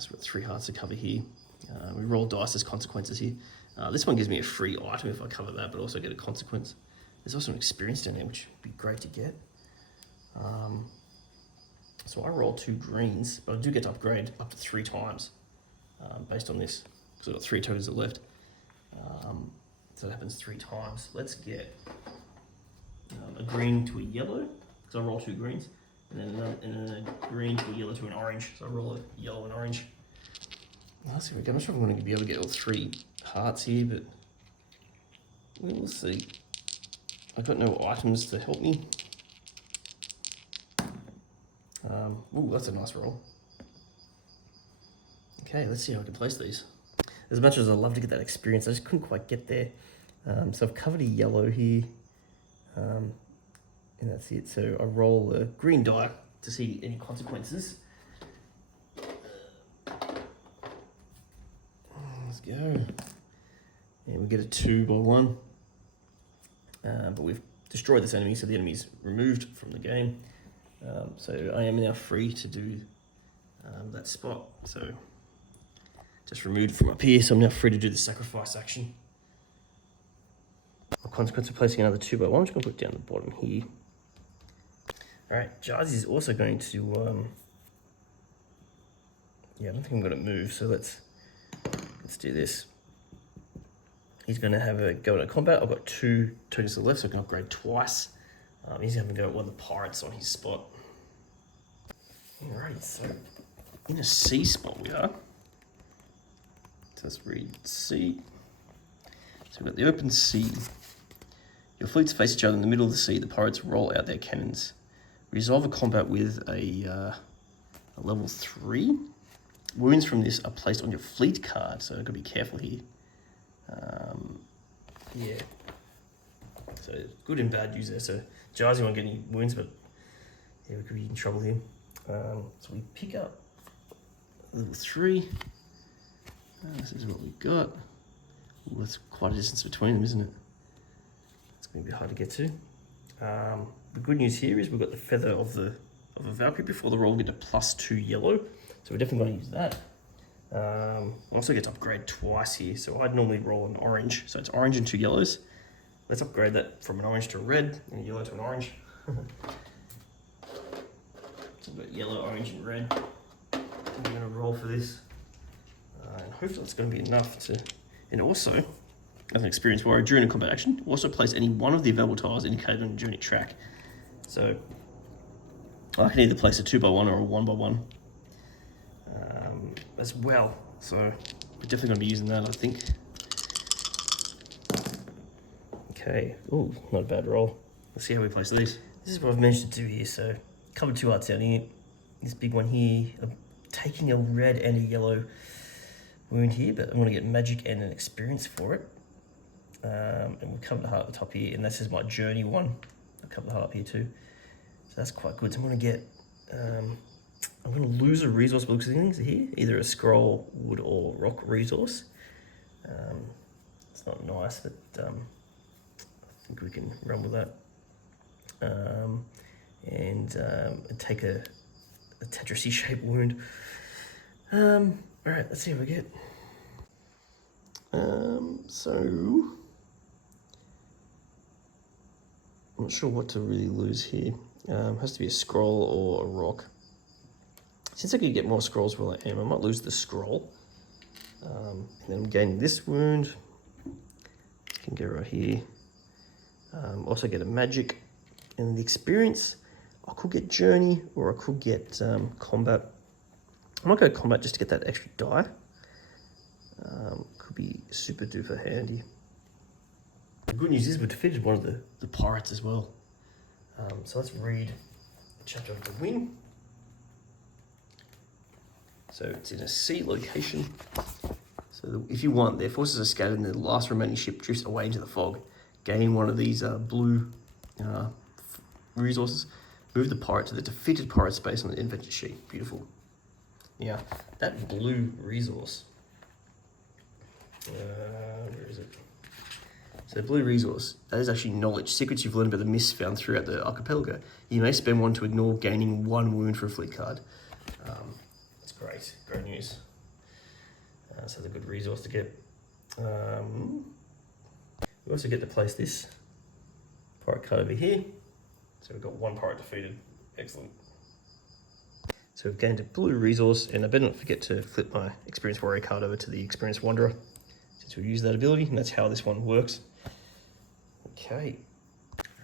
So we've got 3 hearts to cover here. We roll dice as consequences here. This one gives me a free item if I cover that, but also get a consequence. There's also an experience down there, which would be great to get. So I roll 2 greens, but I do get to upgrade up to 3 times based on this, because I've got 3 tokens left. So it happens 3 times. Let's get a green to a yellow, because I roll 2 greens, and then a green to a yellow to an orange. So I roll a yellow and orange. Let's see, I'm not sure if I'm going to be able to get all 3 hearts here, but we'll see. I've got no items to help me. Ooh, that's a nice roll. Okay, let's see how I can place these. As much as I love to get that experience, I just couldn't quite get there. So I've covered a yellow here, and that's it. So I roll a green die to see any consequences. Let's go. And we get a 2 by 1. But we've destroyed this enemy, so the enemy's removed from the game. So I am now free to do that spot. So just removed from up here, so I'm now free to do the sacrifice action. A consequence of placing another 2 by 1, I'm just going to put it down the bottom here. Alright, Jazzy is also going to, yeah, I don't think I'm going to move, so let's do this. He's going to have a go at combat. I've got 2 tokens to the left, so I can upgrade twice. He's having to go at one of the pirates on his spot. Alright, so in a C spot we are. So let's read C. So we've got the open sea. Your fleets face each other in the middle of the sea. The pirates roll out their cannons. Resolve a combat with a level 3. Wounds from this are placed on your fleet card, so I've got to be careful here. Yeah. So good and bad news there. So Jazzy won't get any wounds, but yeah, we could be in trouble here. So we pick up level 3. This is what we've got. Ooh, that's quite a distance between them, isn't it? It's going to be hard to get to. The good news here is we've got the feather of a Valkyrie. Before the roll, we get a +2 yellow, so we're definitely going to use that. I also get to upgrade twice here, so I'd normally roll an orange. So it's orange and 2 yellows. Let's upgrade that from an orange to a red, and a yellow to an orange. So we've got yellow, orange, and red. I'm going to roll for this. And hopefully it's going to be enough to... And also, as an experience warrior during a combat action, also place any one of the available tiles indicated on the journey track. So I can either place a 2 by 1 or a 1 by 1 as well. So we're definitely going to be using that, I think. Okay. Oh, not a bad roll. Let's see how we place these. This is what I've managed to do here. So covered 2 arts down here. This big one here. I'm taking a red and a yellow wound here, but I'm going to get magic and an experience for it. And we'll cover the heart at the top here, and this is my journey one. I'll cover the heart up here too. So that's quite good. So I'm going to get, I'm going to lose a resource by looks of things here, either a scroll, wood, or rock resource. It's not nice, but I think we can run with that. And take a Tetris-shaped wound. Alright, let's see what we get. So I'm not sure what to really lose here. Has to be a scroll or a rock. Since I could get more scrolls where I am, I might lose the scroll. And then I'm gaining this wound. Can go right here. Also get a magic and the experience. I could get journey or I could get combat. I might go combat just to get that extra die. Could be super duper handy. The good news is we defeated one of the pirates as well. So let's read the chapter of the win. So it's in a sea location. So if you want, their forces are scattered and the last remaining ship drifts away into the fog. Gain one of these blue resources. Move the pirate to the defeated pirate space on the adventure sheet. Beautiful. Yeah, that blue resource. Where is it? So blue resource, that is actually knowledge. Secrets you've learned about the mists found throughout the archipelago. You may spend one to ignore gaining 1 wound for a fleet card. That's great, great news. So it's a good resource to get. We also get to place this pirate card over here. So we've got one pirate defeated. Excellent. So we've gained a blue resource, and I better not forget to flip my Experienced Warrior card over to the Experienced Wanderer, since we've used that ability, and that's how this one works. Okay.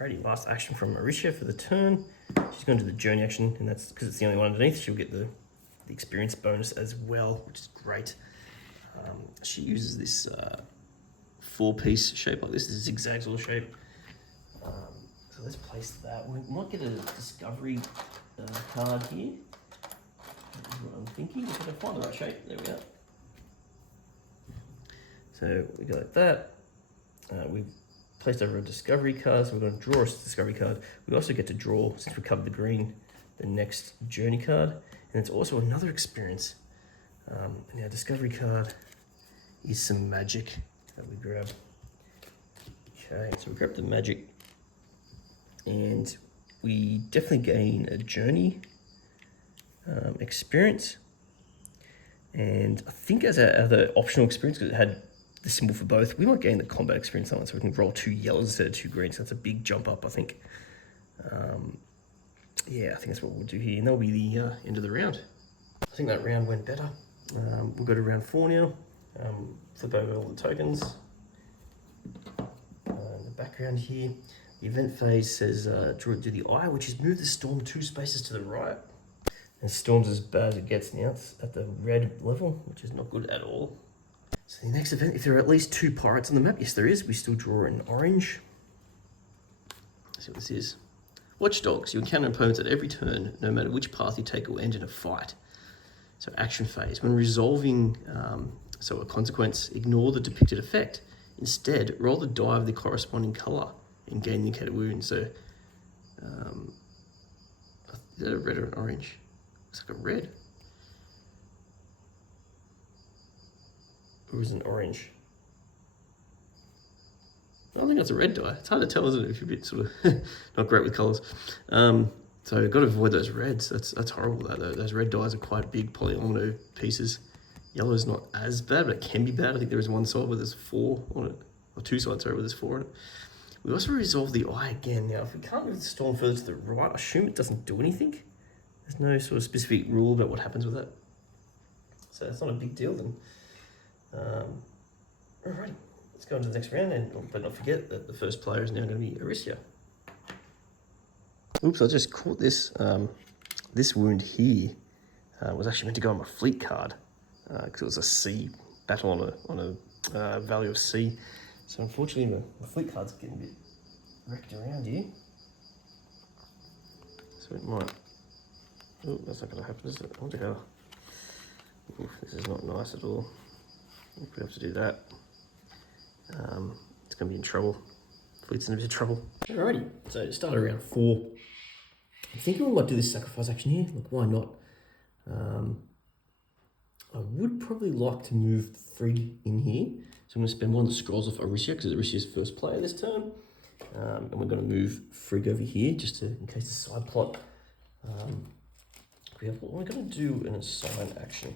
Alrighty, last action from Mauricia for the turn. She's going to the journey action, and that's because it's the only one underneath. She'll get the experience bonus as well, which is great. She uses this 4-piece shape like this zigzag sort of shape. So let's place that. We might get a discovery card here. That's what I'm thinking. If I can find the right shape, there we go. So we go like that. We've placed over a discovery card, so we're going to draw a discovery card. We also get to draw, since we covered the green, the next journey card, and it's also another experience. And our discovery card is some magic that we grab. Okay, so we grab the magic, and we definitely gain a journey experience, and I think as our other optional experience, because it had the symbol for both, we might gain the combat experience on it, so we can roll 2 yellows instead of 2 greens. So that's a big jump up, I think. Yeah, I think that's what we'll do here, and that'll be the end of the round. I think that round went better. We'll go to round 4 now. Flip over all the tokens. In the background here, the event phase says do the eye, which is move the storm 2 spaces to the right. And storm's as bad as it gets now. It's at the red level, which is not good at all. So the next event, if there are at least 2 pirates on the map, yes there is, we still draw an orange. Let's see what this is. Watchdogs, you encounter opponents at every turn, no matter which path you take or end in a fight. So action phase, when resolving a consequence, ignore the depicted effect. Instead, roll the die of the corresponding colour and gain the indicated wound. So, is that a red or an orange? Looks like a red. Or is it an orange? I think that's a red die. It's hard to tell, isn't it, if you're a bit sort of not great with colours. So you've got to avoid those reds. That's horrible, though. Those red dies are quite big polyomino pieces. Yellow is not as bad, but it can be bad. I think there is one side where there's 4 on it, or 2 sides, sorry, where there's 4 on it. We also resolve the eye again. Now, if we can't move the storm further to the right, I assume it doesn't do anything. There's no sort of specific rule about what happens with that. So it's not a big deal then. Alrighty, let's go on to the next round, and but not forget that the first player is now going to be Aricia. Oops, I just caught this. This wound here was actually meant to go on my fleet card because it was a C battle on a value of C. So unfortunately, my fleet card's getting a bit wrecked around here. So it might. Oh, that's not going to happen, is it? I wonder how. Oof, this is not nice at all. If we have to do that, it's going to be in trouble. Fleet's in a bit of trouble. Alrighty, so to start around 4. I'm thinking we might do this sacrifice action here. Look, why not? I would probably like to move 3 in here. So I'm going to spend one of the scrolls off Aricia, because Aricia's first player this turn. And we're going to move Frigg over here, just to, in case the side plot. We're going to do an assign action.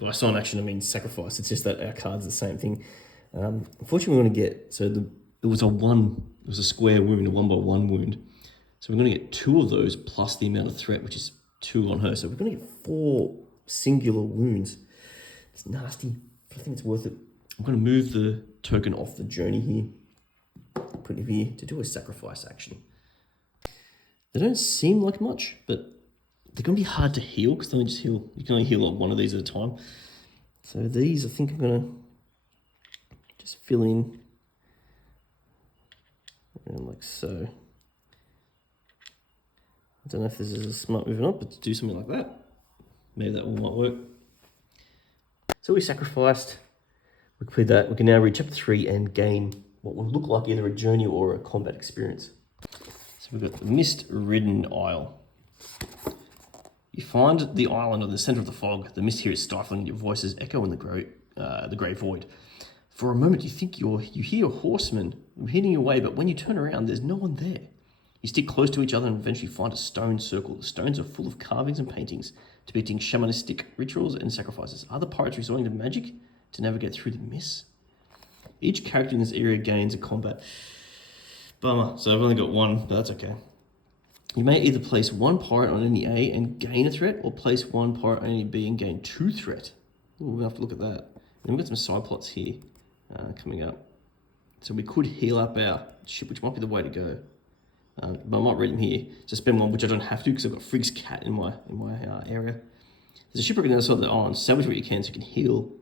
By assign action, I mean sacrifice. It's just that our card's the same thing. Unfortunately, we're going to get, so it was a square wound, a 1/1 wound. So we're going to get 2 of those plus the amount of threat, which is 2 on her. So we're going to get 4 singular wounds. It's nasty, but I think it's worth it. I'm going to move the token off the journey here, put it here to do a sacrifice action. They don't seem like much, but they're going to be hard to heal because they only just heal. You can only heal like 1 of these at a time. So these, I think I'm going to just fill in and like so. I don't know if this is a smart move or not, but to do something like that, maybe that one might work. So we sacrificed, we completed that. We can now read chapter 3 and gain what will look like either a journey or a combat experience. So we've got the Mist-Ridden Isle. You find the island in the center of the fog. The mist here is stifling, and your voices echo in the grey void. For a moment, you think you hear a horseman heading your way, but when you turn around, there's no one there. You stick close to each other and eventually find a stone circle. The stones are full of carvings and paintings depicting shamanistic rituals and sacrifices. Other pirates resorting to magic to navigate through the mists. Each character in this area gains a combat. Bummer. So I've only got one, but that's okay. You may either place one pirate on any A and gain a threat, or place one pirate on any B and gain 2 threat. Ooh, we'll have to look at that. Then we've got some side plots here coming up. So we could heal up our ship, which might be the way to go. But I might read them here. So spend one, which I don't have to because I've got Frigg's cat in my area. There's a shipwreck on the other side of the island. Salvage what you can so you can heal.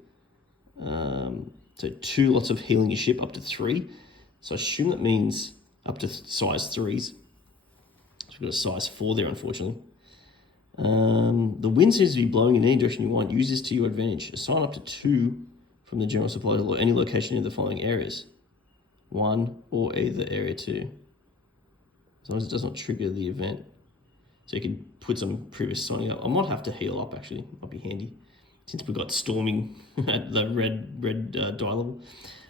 So 2 lots of healing your ship, up to 3. So I assume that means up to size 3s. So we've got a size 4 there, unfortunately. The wind seems to be blowing in any direction you want. Use this to your advantage. Assign up to 2 from the general supply to any location in the following areas. 1 or either area 2. As long as it does not trigger the event. So you can put some previous signing up. I might have to heal up actually, might be handy. Since we've got storming at the red die level.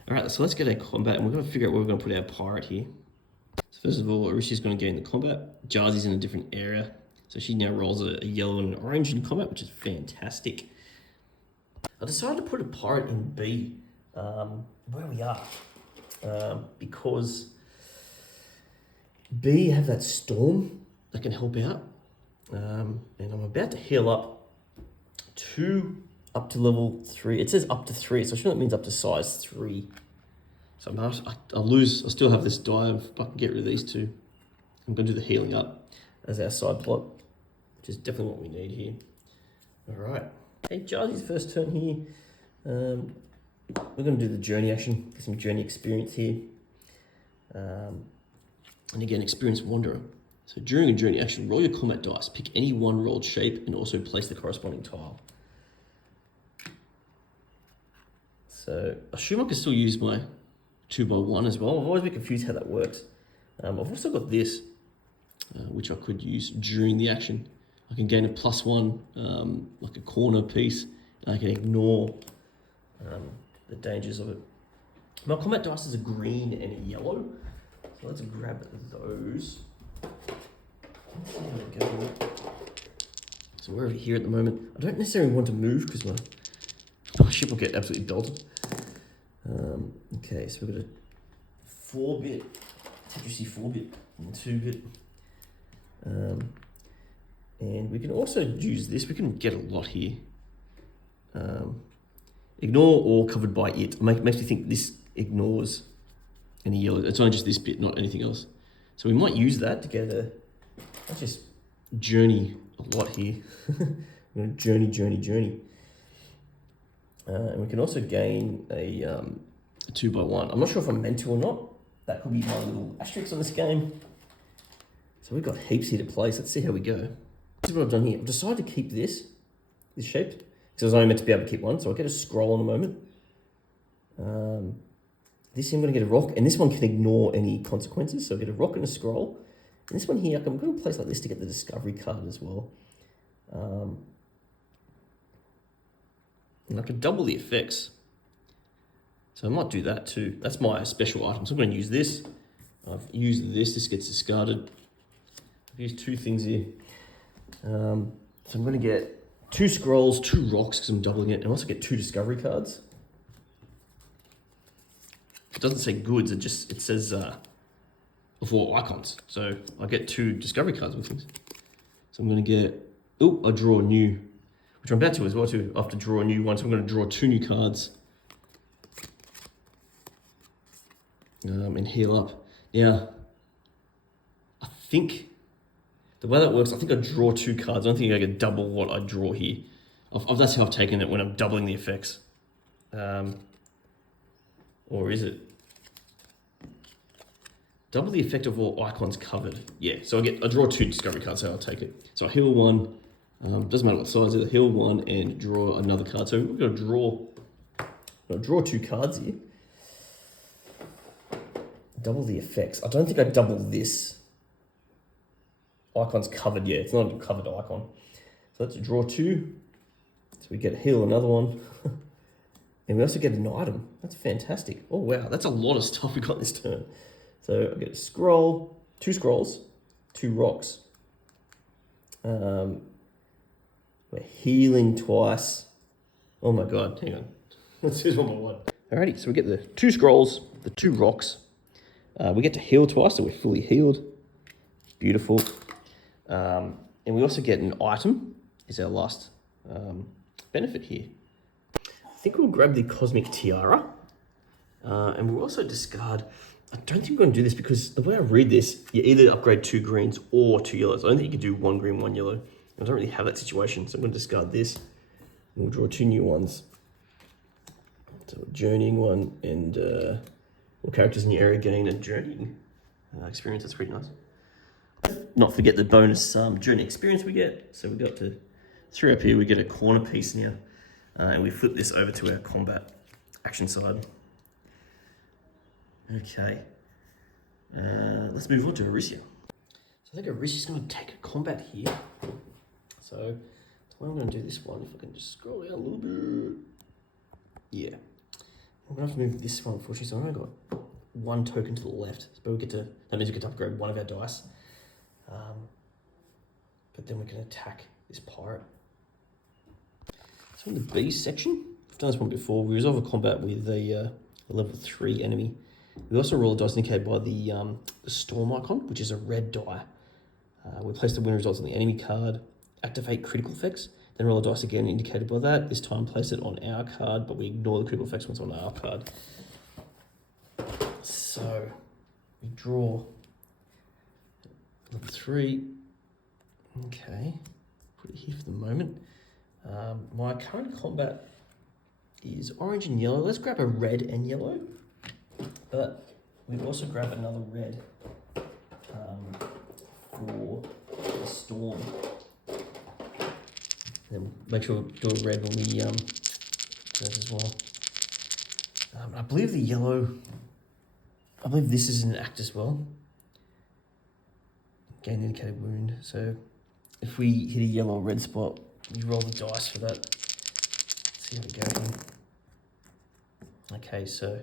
Alright, so let's get our combat and we're going to figure out where we're going to put our pirate here. So first of all, Arishi's going to get in the combat. Jarzy's in a different area. So she now rolls a yellow and an orange in combat, which is fantastic. I decided to put a pirate in B, where we are. Because B have that storm that can help out. And I'm about to heal up 2 up to level 3. It says up to 3, so I assume that means up to size 3. So I'll lose, I still have this die if I can get rid of these 2. I'm going to do the healing up as our side plot, which is definitely what we need here. All right. Hey, Jarzy's first turn here. We're going to do the journey action, get some journey experience here. And again, experience wanderer. So during a journey action, roll your combat dice, pick any one rolled shape and also place the corresponding tile. So I assume I can still use my 2x1 as well. I've always been confused how that works. I've also got this, which I could use during the action. I can gain a +1, like a corner piece, and I can ignore the dangers of it. My combat dice is a green and a yellow. So let's grab those. There we go. So we're over here at the moment. I don't necessarily want to move because my ship will get absolutely belted. Okay, so we've got a 4-bit, Tetrisy 4-bit and 2-bit. And we can also use this. We can get a lot here. Ignore all covered by it. Makes me think this ignores any yellow. It's only just this bit, not anything else. So we might use that to get let's just journey a lot here. We're going to journey. And we can also gain a 2x1. I'm not sure if I'm meant to or not. That could be my little asterisk on this game. So we've got heaps here to place. Let's see how we go. This is what I've done here. I've decided to keep this shape, because I was only meant to be able to keep one. So I'll get a scroll in a moment. This here I'm going to get a rock, and this one can ignore any consequences. So I'll get a rock and a scroll. And this one here, I'm going to place like this to get the discovery card as well. And I could double the effects. So I might do that too. That's my special item. So I'm going to use this. I've used this gets discarded. I've used 2 things here. So I'm going to get 2 scrolls, 2 rocks because I'm doubling it, and also get 2 discovery cards. It doesn't say goods, it says 4 icons. So I get 2 discovery cards with things. So I'm going to get, I draw a new, which I'm about to as well too. I have to draw a new one, so I'm going to draw 2 new cards. And heal up. Now, I think the way that works, I think I draw 2 cards. I don't think I get double what I draw here. That's how I've taken it when I'm doubling the effects. Or is it? Double the effect of all icons covered. Yeah, so I draw 2 discovery cards, so I'll take it. So I heal 1, doesn't matter what size, either heal 1 and draw another card. So we're going to draw 2 cards here. Double the effects. I don't think I double this. Icon's covered, yeah, it's not a covered icon. So let's draw 2. So we get heal another one. And we also get an item. That's fantastic. Oh wow, that's a lot of stuff we got this turn. So I get a scroll, 2 scrolls, 2 rocks. We're healing twice. Oh my god, hang on. Let's do this one by one. Alrighty, so we get the 2 scrolls, the 2 rocks. We get to heal twice, so we're fully healed. Beautiful. And we also get an item, is our last benefit here. I think we'll grab the Cosmic Tiara. And we'll also discard, I don't think we're going to do this because the way I read this, you either upgrade 2 greens or 2 yellows. I don't think you can do 1 green, 1 yellow. I don't really have that situation, so I'm going to discard this. And we'll draw 2 new ones. So a journeying one, and all characters in your area gain a journeying experience. That's pretty nice. Not forget the bonus journey experience we get. So we got to 3 up here, we get a corner piece now. And we flip this over to our combat action side. Okay, let's move on to Arisia. So I think Arisia's going to take a combat here. So the way I'm going to do this one, if I can just scroll down a little bit. Yeah, I'm going to have to move this one, unfortunately, so I've only got 1 token to the left. But we get to, that means we get to upgrade 1 of our dice. But then we can attack this pirate. So in the B section, I've done this one before. We resolve a combat with a level 3 enemy. We also roll a dice indicated by the storm icon, which is a red die. We place the win results on the enemy card, activate critical effects, then roll a dice again indicated by that. This time place it on our card, but we ignore the critical effects once on our card. So we draw level 3. Okay, put it here for the moment. My current combat is orange and yellow. Let's grab a red and yellow. But we'd also grab another red for the storm. And then make sure we do a red when we do this as well. I believe the yellow, I believe this is an act as well. Gain indicated wound. So if we hit a yellow or red spot, we roll the dice for that. Let's see how we go here. Okay, so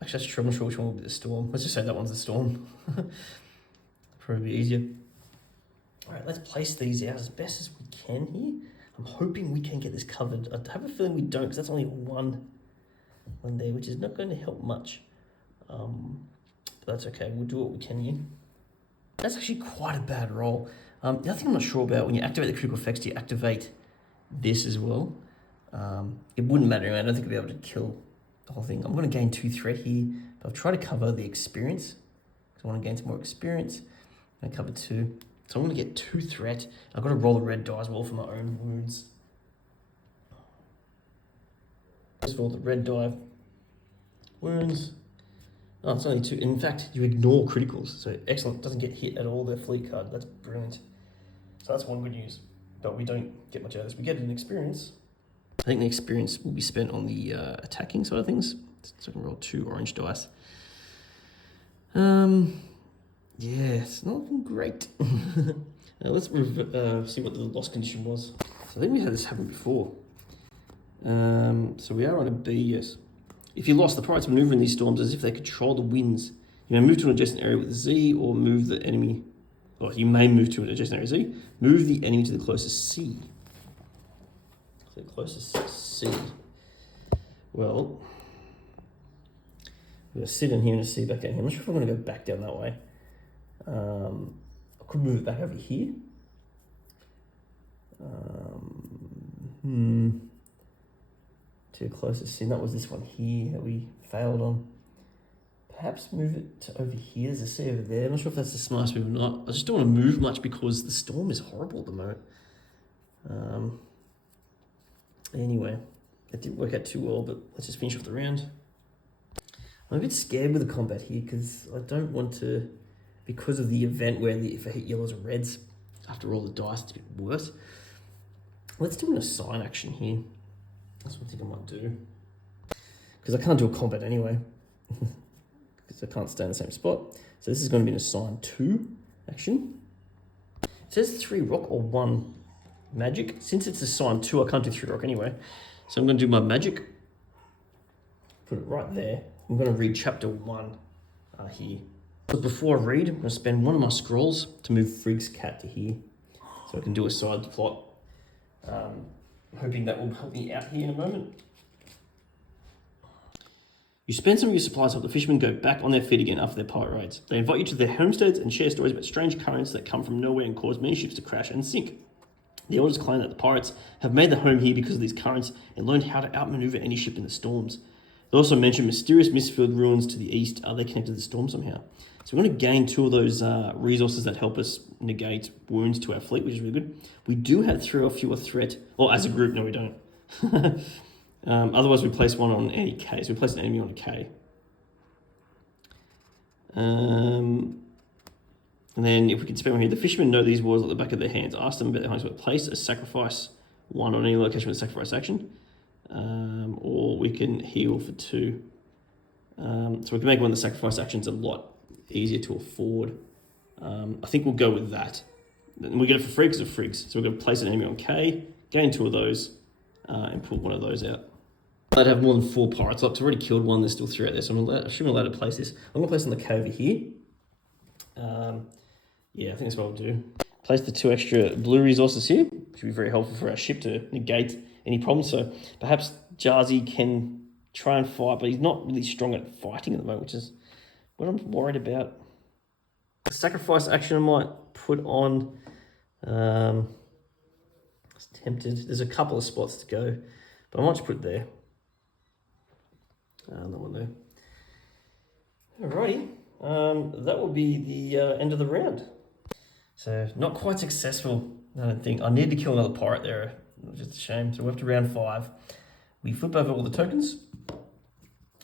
actually that's true, I'm not sure which one will be the storm. Let's just say that one's the storm. Probably be easier. All right, let's place these out as best as we can here. I'm hoping we can get this covered. I have a feeling we don't, because that's only one there, which is not going to help much. But that's okay, we'll do what we can here. That's actually quite a bad roll. The other thing I'm not sure about, when you activate the critical effects, do you activate this as well? It wouldn't matter, I don't think I'll be able to kill the whole thing. I'm going to gain 2 threat here, but I'll try to cover the experience, because I want to gain some more experience. I cover 2. So I'm going to get 2 threat. I've got to roll a red die as well for my own wounds. First of all, the red die wounds. Oh, it's only 2. In fact, you ignore criticals. So excellent. Doesn't get hit at all, the fleet card. That's brilliant. So that's one good news. But we don't get much out of this. We get an experience. I think the experience will be spent on the attacking side of things. So I can roll 2 orange dice. Yeah, it's not looking great. Now let's see what the loss condition was. So I think we had this happen before. So we are on a B, yes. If you lost, the pirates maneuver in these storms as if they control the winds. You may move to an adjacent area with Z, or move the enemy, or you may move to an adjacent area Z. Move the enemy to the closest C. So the closest C. Well, I'm going to sit in here and a C back down here. I'm not sure if I'm going to go back down that way. I could move it back over here. To the closest sin, that was this one here that we failed on. Perhaps move it to over here. There's a C over there. I'm not sure if that's the smartest move or not. I just don't want to move much because the storm is horrible at the moment. Anyway, that didn't work out too well, but let's just finish off the round. I'm a bit scared with the combat here because I don't want to, because of the event where if I hit yellows or reds, after all the dice, it's a bit worse. Let's do an assign action here. That's what I think I might do. Because I can't do a combat anyway. Because I can't stay in the same spot. So this is going to be an assign 2 action. It says 3 rock or 1 magic. Since it's assign 2, I can't do 3 rock anyway. So I'm going to do my magic. Put it right there. I'm going to read chapter 1 here. But before I read, I'm going to spend one of my scrolls to move Frigg's cat to here, so I can do a side plot. Hoping that will help me out here in a moment. You spend some of your supplies to help the fishermen go back on their feet again after their pirate raids. They invite you to their homesteads and share stories about strange currents that come from nowhere and cause many ships to crash and sink. The elders claim that the pirates have made their home here because of these currents and learned how to outmaneuver any ship in the storms. They also mention mysterious mist-filled ruins to the east. Are they connected to the storm somehow? So we're going to gain 2 of those resources that help us negate wounds to our fleet, which is really good. We do have 3 or fewer threat, or as a group, no we don't. Otherwise we place one on any K, so we place an enemy on a K. And then if we can spend one here, the fishermen know these words at the back of their hands. Ask them about their homes, but place a sacrifice 1 on any location with a sacrifice action. Or we can heal for 2. So we can make one of the sacrifice actions a lot easier to afford. I think we'll go with that. And we get it for free because of Frigs. So we're going to place an enemy on K, gain 2 of those, and pull one of those out. I'd have more than 4 pirates up. It's already killed one. There's still 3 out there, so I shouldn't be allowed to place this. I'm going to place on the K over here. Yeah, I think that's what I'll do. Place the 2 extra blue resources here, which will be very helpful for our ship to negate any problems. So perhaps Jarzy can try and fight, but he's not really strong at fighting at the moment, which is what I'm worried about. The sacrifice action I might put on. I was tempted. There's a couple of spots to go, but I might just put it there. That one there. Alrighty, that will be the end of the round. So not quite successful, I don't think. I need to kill another pirate there, just a shame. So we're up to round 5. We flip over all the tokens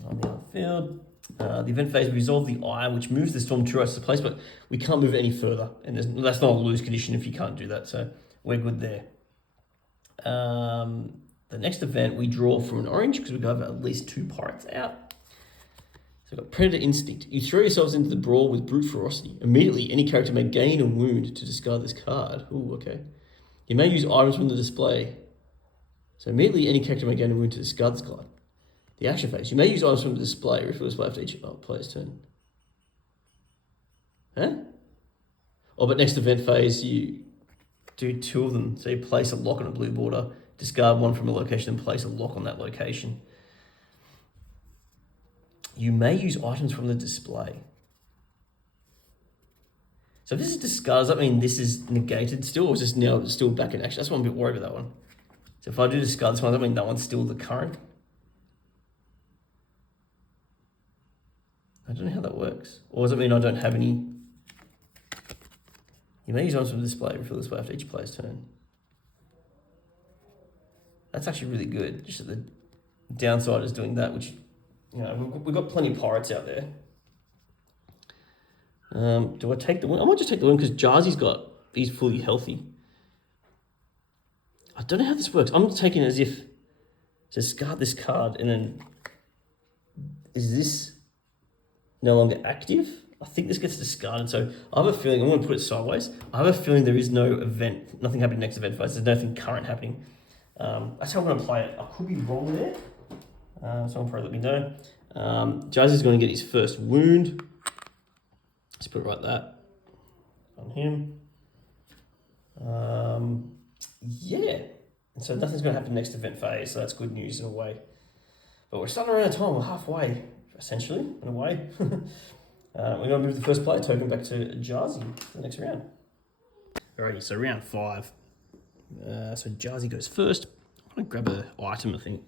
on the other field. The event phase, we resolve the eye, which moves the storm to us to place, but we can't move it any further. And that's not a lose condition if you can't do that, so we're good there. The next event, we draw from an orange because we have at least 2 pirates out. So we've got Predator Instinct. You throw yourselves into the brawl with brute ferocity. Immediately, any character may gain a wound to discard this card. Ooh, okay. You may use items from the display. So immediately, any character may gain a wound to discard this card. The action phase. You may use items from the display. Refill display after each player's turn. Huh? Oh, but next event phase, you do 2 of them. So you place a lock on a blue border, discard 1 from a location, and place a lock on that location. You may use items from the display. So if this is discard, does that mean this is negated still, or is this now still back in action? That's why I'm a bit worried about that one. So if I do discard this one, does that mean that one's still the current? I don't know how that works. Or does it mean I don't have any? You may use items from the display, refill the display after each player's turn. That's actually really good. Just that the downside is doing that, which, you know, we've got plenty of pirates out there. Do I take the win? I might just take the win because Jarzy's he's fully healthy. I don't know how this works. I'm taking it as if to discard this card and then is this no longer active? I think this gets discarded. So I have a feeling, I'm going to put it sideways. I have a feeling there is no event, nothing happening next event phase. There's nothing current happening. That's how I'm going to play it. I could be wrong there. Someone probably let me know. Jarzy's going to get his first wound. Let's put it right there on him. Yeah. And so nothing's going to happen next event phase. So that's good news in a way. But we're starting around time. We're halfway, essentially, in a way. We're going to move the first player token back to Jarzy for the next round. Alrighty, so round 5. So Jarzy goes first. I'm going to grab an item, I think,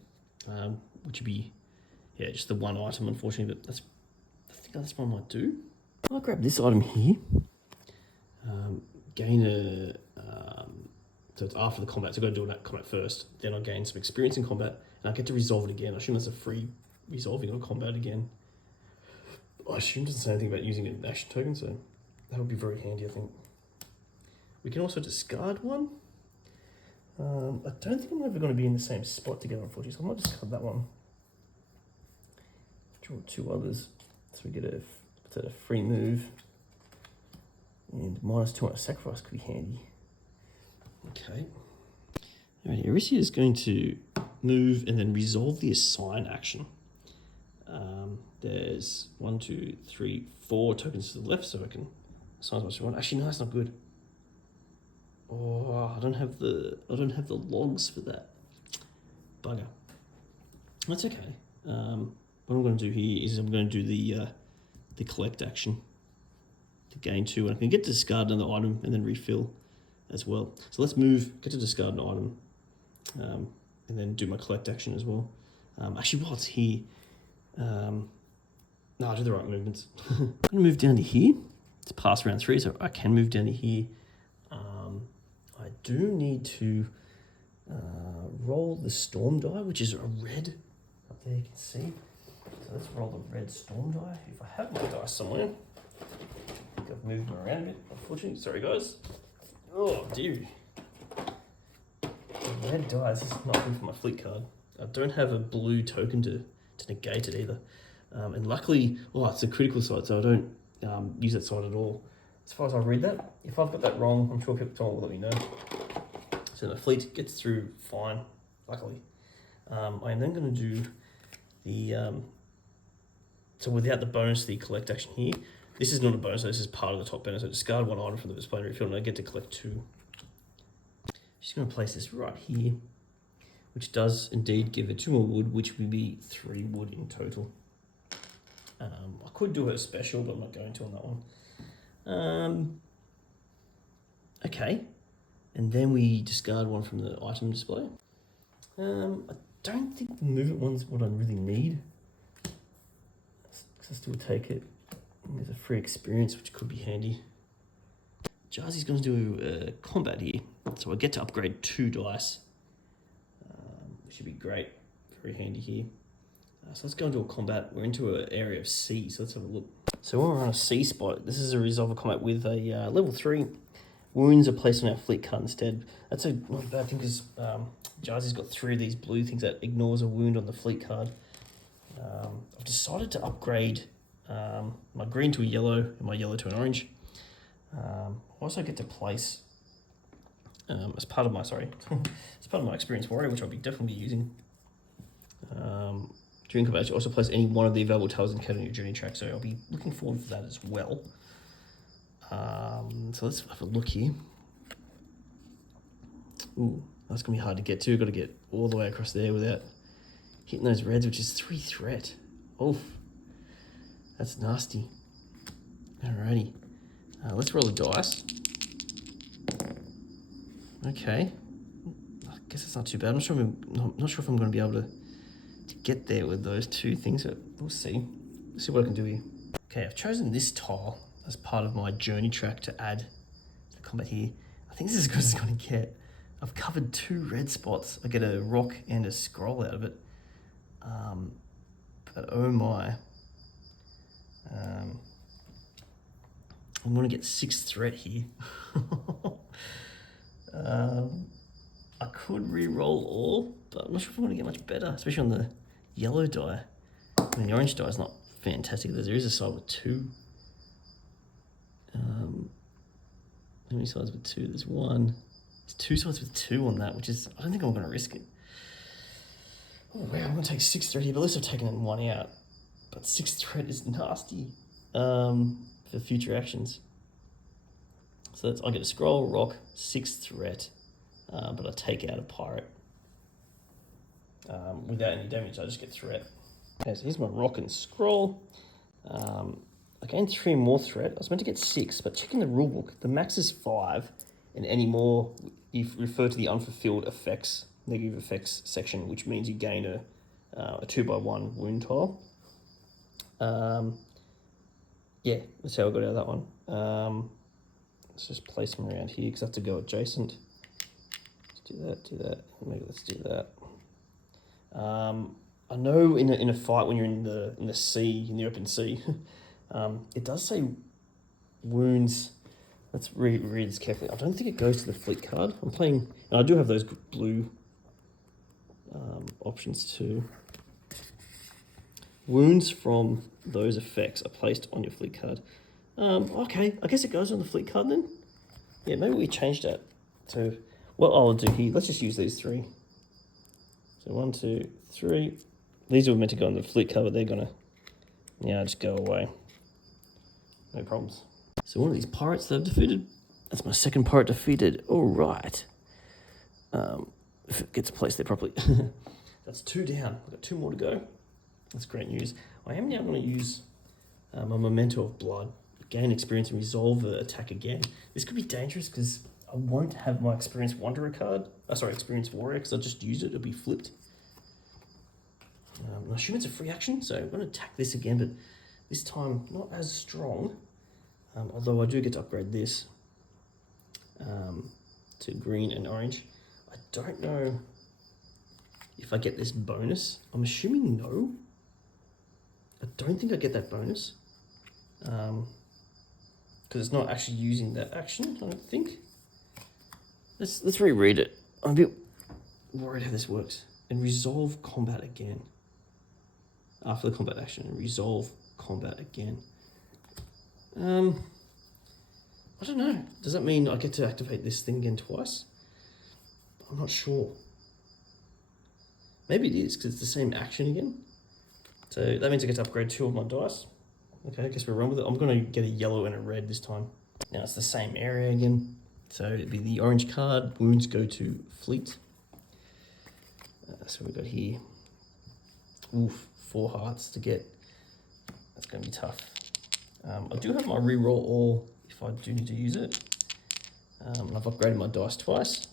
which would be, yeah, just the one item, unfortunately, but I think that's what I might do. I'll grab this item here. Gain a, so it's after the combat, so I've got to do that combat first. Then I'll gain some experience in combat, and I get to resolve it again. I assume that's a free resolving of combat again. I assume it doesn't say anything about using an action token, so that would be very handy, I think. We can also discard one. I don't think I'm ever going to be in the same spot together, unfortunately, so I might discard that one. Draw 2 others, so we get a free move. And -2 on a sacrifice could be handy. Okay. Alright, Arisia is going to move and then resolve the assign action. There's 1, 2, 3, 4 tokens to the left, so I can assign as much as I want. Actually, no, that's not good. Oh, I don't have the logs for that. Bugger. That's okay. What I'm going to do here is I'm going to do the collect action to gain 2, and I can get to discard another item and then refill as well. So let's move, get to discard an item, and then do my collect action as well. Actually, while it's here, no, I do the right movements. I'm going to move down to here. It's past round 3, so I can move down to here. I do need to roll the storm die, which is a red. Up there you can see. So let's roll the red storm die. If I have my dice somewhere. I think I've moved them around a bit, unfortunately. Sorry, guys. Oh, dear. The red dice, this is not good for my fleet card. I don't have a blue token to negate it either. And luckily, it's a critical side, so I don't use that side at all. As far as I read that, if I've got that wrong, I'm sure people will let me know. So the fleet gets through fine, luckily. I'm then going to do the, so without the bonus, the collect action here, this is not a bonus, so this is part of the top banner. So discard 1 item from the display field and I get to collect 2. Just going to place this right here, which does indeed give it 2 more wood, which would be 3 wood in total. I could do a special, but I'm not going to on that one. Okay, and then we discard 1 from the item display. I don't think the movement one's what I really need. I still take it. There's a free experience, which could be handy. Jazzy's going to do combat here, so I get to upgrade 2 dice, which should be great, very handy here. So let's go into a combat. We're into an area of C, so let's have a look. So when we're on a C spot, this is a resolve a combat with a level 3. Wounds are placed on our fleet card instead. That's not a bad thing because Jazzy's got 3 of these blue things that ignores a wound on the fleet card. I've decided to upgrade my green to a yellow and my yellow to an orange. I also get to place, as part of my experience warrior, which I'll be definitely using. During combat, you also place any one of the available tiles encountered on your journey track, so I'll be looking forward to that as well. So let's have a look here. Ooh, that's going to be hard to get to. Got to get all the way across there without hitting those reds, which is 3 threat. Oof, that's nasty. Alrighty, let's roll the dice. Okay, I guess it's not too bad. I'm not sure if I'm going to be able to get there with those 2 things, but we'll see. Let's see what I can do here. Okay, I've chosen this tile as part of my journey track to add to the combat here. I think this is as good as it's going to get. I've covered 2 red spots. I get a rock and a scroll out of it. But oh my. I'm going to get 6 threat here. I could re-roll all, but I'm not sure if I'm going to get much better, especially on the yellow die. I mean, the orange die is not fantastic. There is a side with 2. How many sides with 2? There's 1. There's 2 sides with 2 on that, which is, I don't think I'm going to risk it. Oh wow, I'm going to take 6 threat here, but at least I've taken 1 out. But 6 threat is nasty for future actions. So I get a scroll, rock, 6 threat, but I take out a pirate. Without any damage, I just get threat. Okay, so here's my rock and scroll. I gained 3 more threat. I was meant to get 6, but checking the rulebook, the max is 5, and any more, you refer to the unfulfilled effects, negative effects section, which means you gain a 2x1 wound tile. Yeah, that's how I got out of that one. Let's just place them around here because I have to go adjacent. Let's do that, maybe let's do that. I know in a fight when you're in the sea, in the open sea, it does say wounds. Let's read this carefully. I don't think it goes to the fleet card. I'm playing, and I do have those blue options too. Wounds from those effects are placed on your fleet card. Okay, I guess it goes on the fleet card then. Yeah, maybe we change that. So what I'll do here, let's just use these 3. So 1, 2, 3. These are meant to go on the fleet card, but they're gonna Yeah, just go away. No problems. So one of these pirates that I've defeated, that's my second pirate defeated. All right. If it gets placed there properly. That's 2 down. I've got 2 more to go. That's great news. I am now going to use my Memento of Blood. Gain experience and resolve the attack again. This could be dangerous because I won't have my Experience Wanderer card. Experience Warrior, because I just used it. It'll be flipped. I assume it's a free action, so I'm going to attack this again, but this time not as strong. Although I do get to upgrade this to green and orange. I don't know if I get this bonus. I'm assuming no. I don't think I get that bonus. Because it's not actually using that action, I don't think. Let's reread it. I'm a bit worried how this works. And resolve combat again. After the combat action, and resolve combat again. I don't know. Does that mean I get to activate this thing again twice? I'm not sure. Maybe it is, because it's the same action again. So that means I get to upgrade 2 of my dice. Okay, I guess we're wrong with it. I'm going to get a yellow and a red this time. Now it's the same area again. So it'd be the orange card. Wounds go to Fleet. So we've got here. Oof, 4 hearts to get. That's going to be tough. I do have my reroll all if I do need to use it. I've upgraded my dice twice.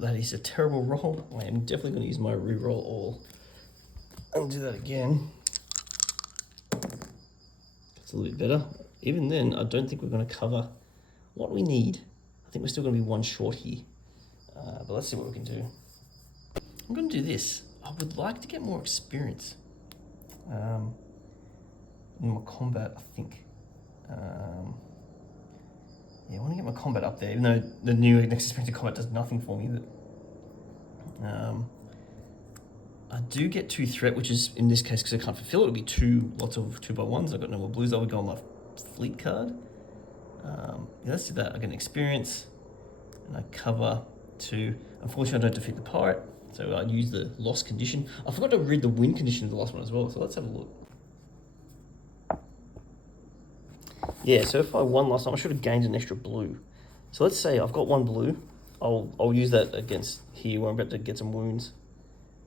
That is a terrible roll. I am definitely going to use my reroll all. I'll do that again. It's a little bit better. Even then, I don't think we're going to cover what we need. I think we're still going to be 1 short here. But let's see what we can do. I'm going to do this. I would like to get more experience in my combat, I think. Yeah, I want to get my combat up there, even though the new next experience in combat does nothing for me. But I do get 2 threat, which is, in this case, because I can't fulfill it, it'll be lots of 2x1s. I've got no more blues. I would go on my fleet card. Yeah, let's do that. I get an experience, and I cover 2. Unfortunately, I don't defeat the pirate, so I use the loss condition. I forgot to read the win condition of the last one as well, so let's have a look. Yeah, so if I won last time, I should have gained an extra blue. So let's say I've got 1 blue. I'll use that against here where I'm about to get some wounds.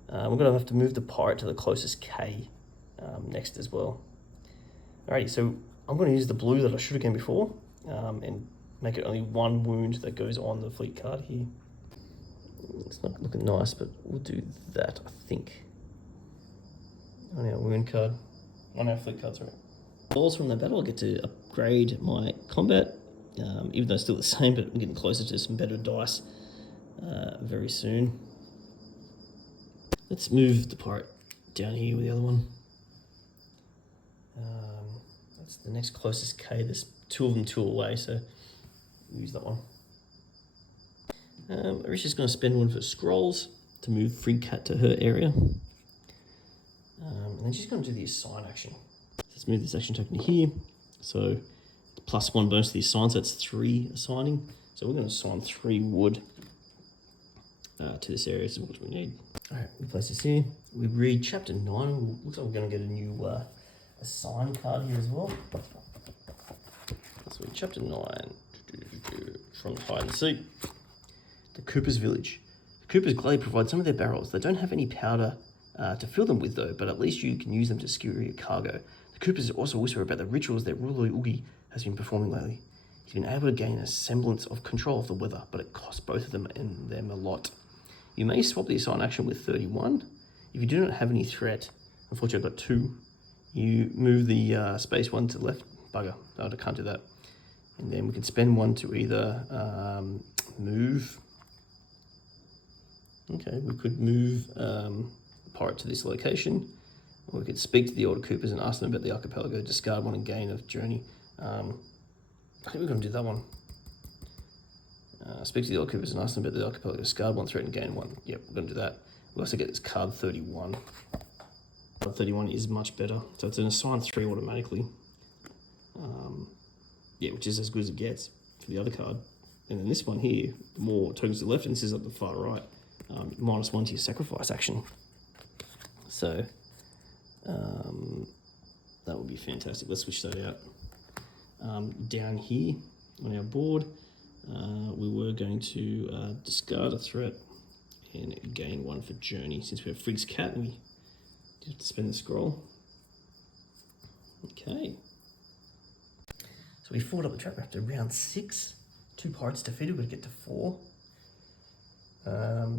We're going to have to move the pirate to the closest K next as well. Alrighty, so I'm going to use the blue that I should have gained before and make it only 1 wound that goes on the fleet card here. It's not looking nice, but we'll do that, I think. On our wound card. On our fleet card, sorry. Balls from the battle, I get to upgrade my combat, even though it's still the same, but I'm getting closer to some better dice very soon. Let's move the pirate down here with the other one. That's the next closest K. There's 2 of them 2 away, so we'll use that one. Arisha's going to spend 1 for scrolls to move Free Cat to her area. And then she's going to do the assign action. Let's move this action token here. So +1 bonus to the assign, so that's 3 assigning. So we're going to assign 3 wood to this area, so what we need. All right, we place this here. We read chapter 9. Looks like we're going to get a new assign card here as well. So in chapter 9, from hide and seek, the Cooper's Village. The Cooper's gladly provide some of their barrels. They don't have any powder to fill them with though, but at least you can use them to skewer your cargo. The Coopers also whisper about the rituals that ruler Oogie has been performing lately. He's been able to gain a semblance of control of the weather, but it costs both of them and them a lot. You may swap the assign action with 31. If you do not have any threat, unfortunately I've got 2, you move the space 1 to the left. Bugger, I can't do that. And then we can spend 1 to either move. Okay, we could move the pirate to this location, or we could speak to the older Coopers and ask them about the archipelago, discard 1 and gain of journey. I think we're going to do that one. Speak to the old Coopers and ask them about the archipelago, discard 1 threat and gain 1. Yep, we're going to do that. We also get this card 31. Card 31 is much better, so it's an assign 3 automatically. Yeah, which is as good as it gets for the other card. And then this one here, the more tokens to the left, and this is at the far right. -1 to your sacrifice action. So That would be fantastic. Let's switch that out. Down here on our board, we were going to discard a threat and gain 1 for Journey. Since we have Frig's Cat, we have to spend the scroll. Okay. So we fought up the trap after round 6. 2 pirates defeated, we'll get to 4. Our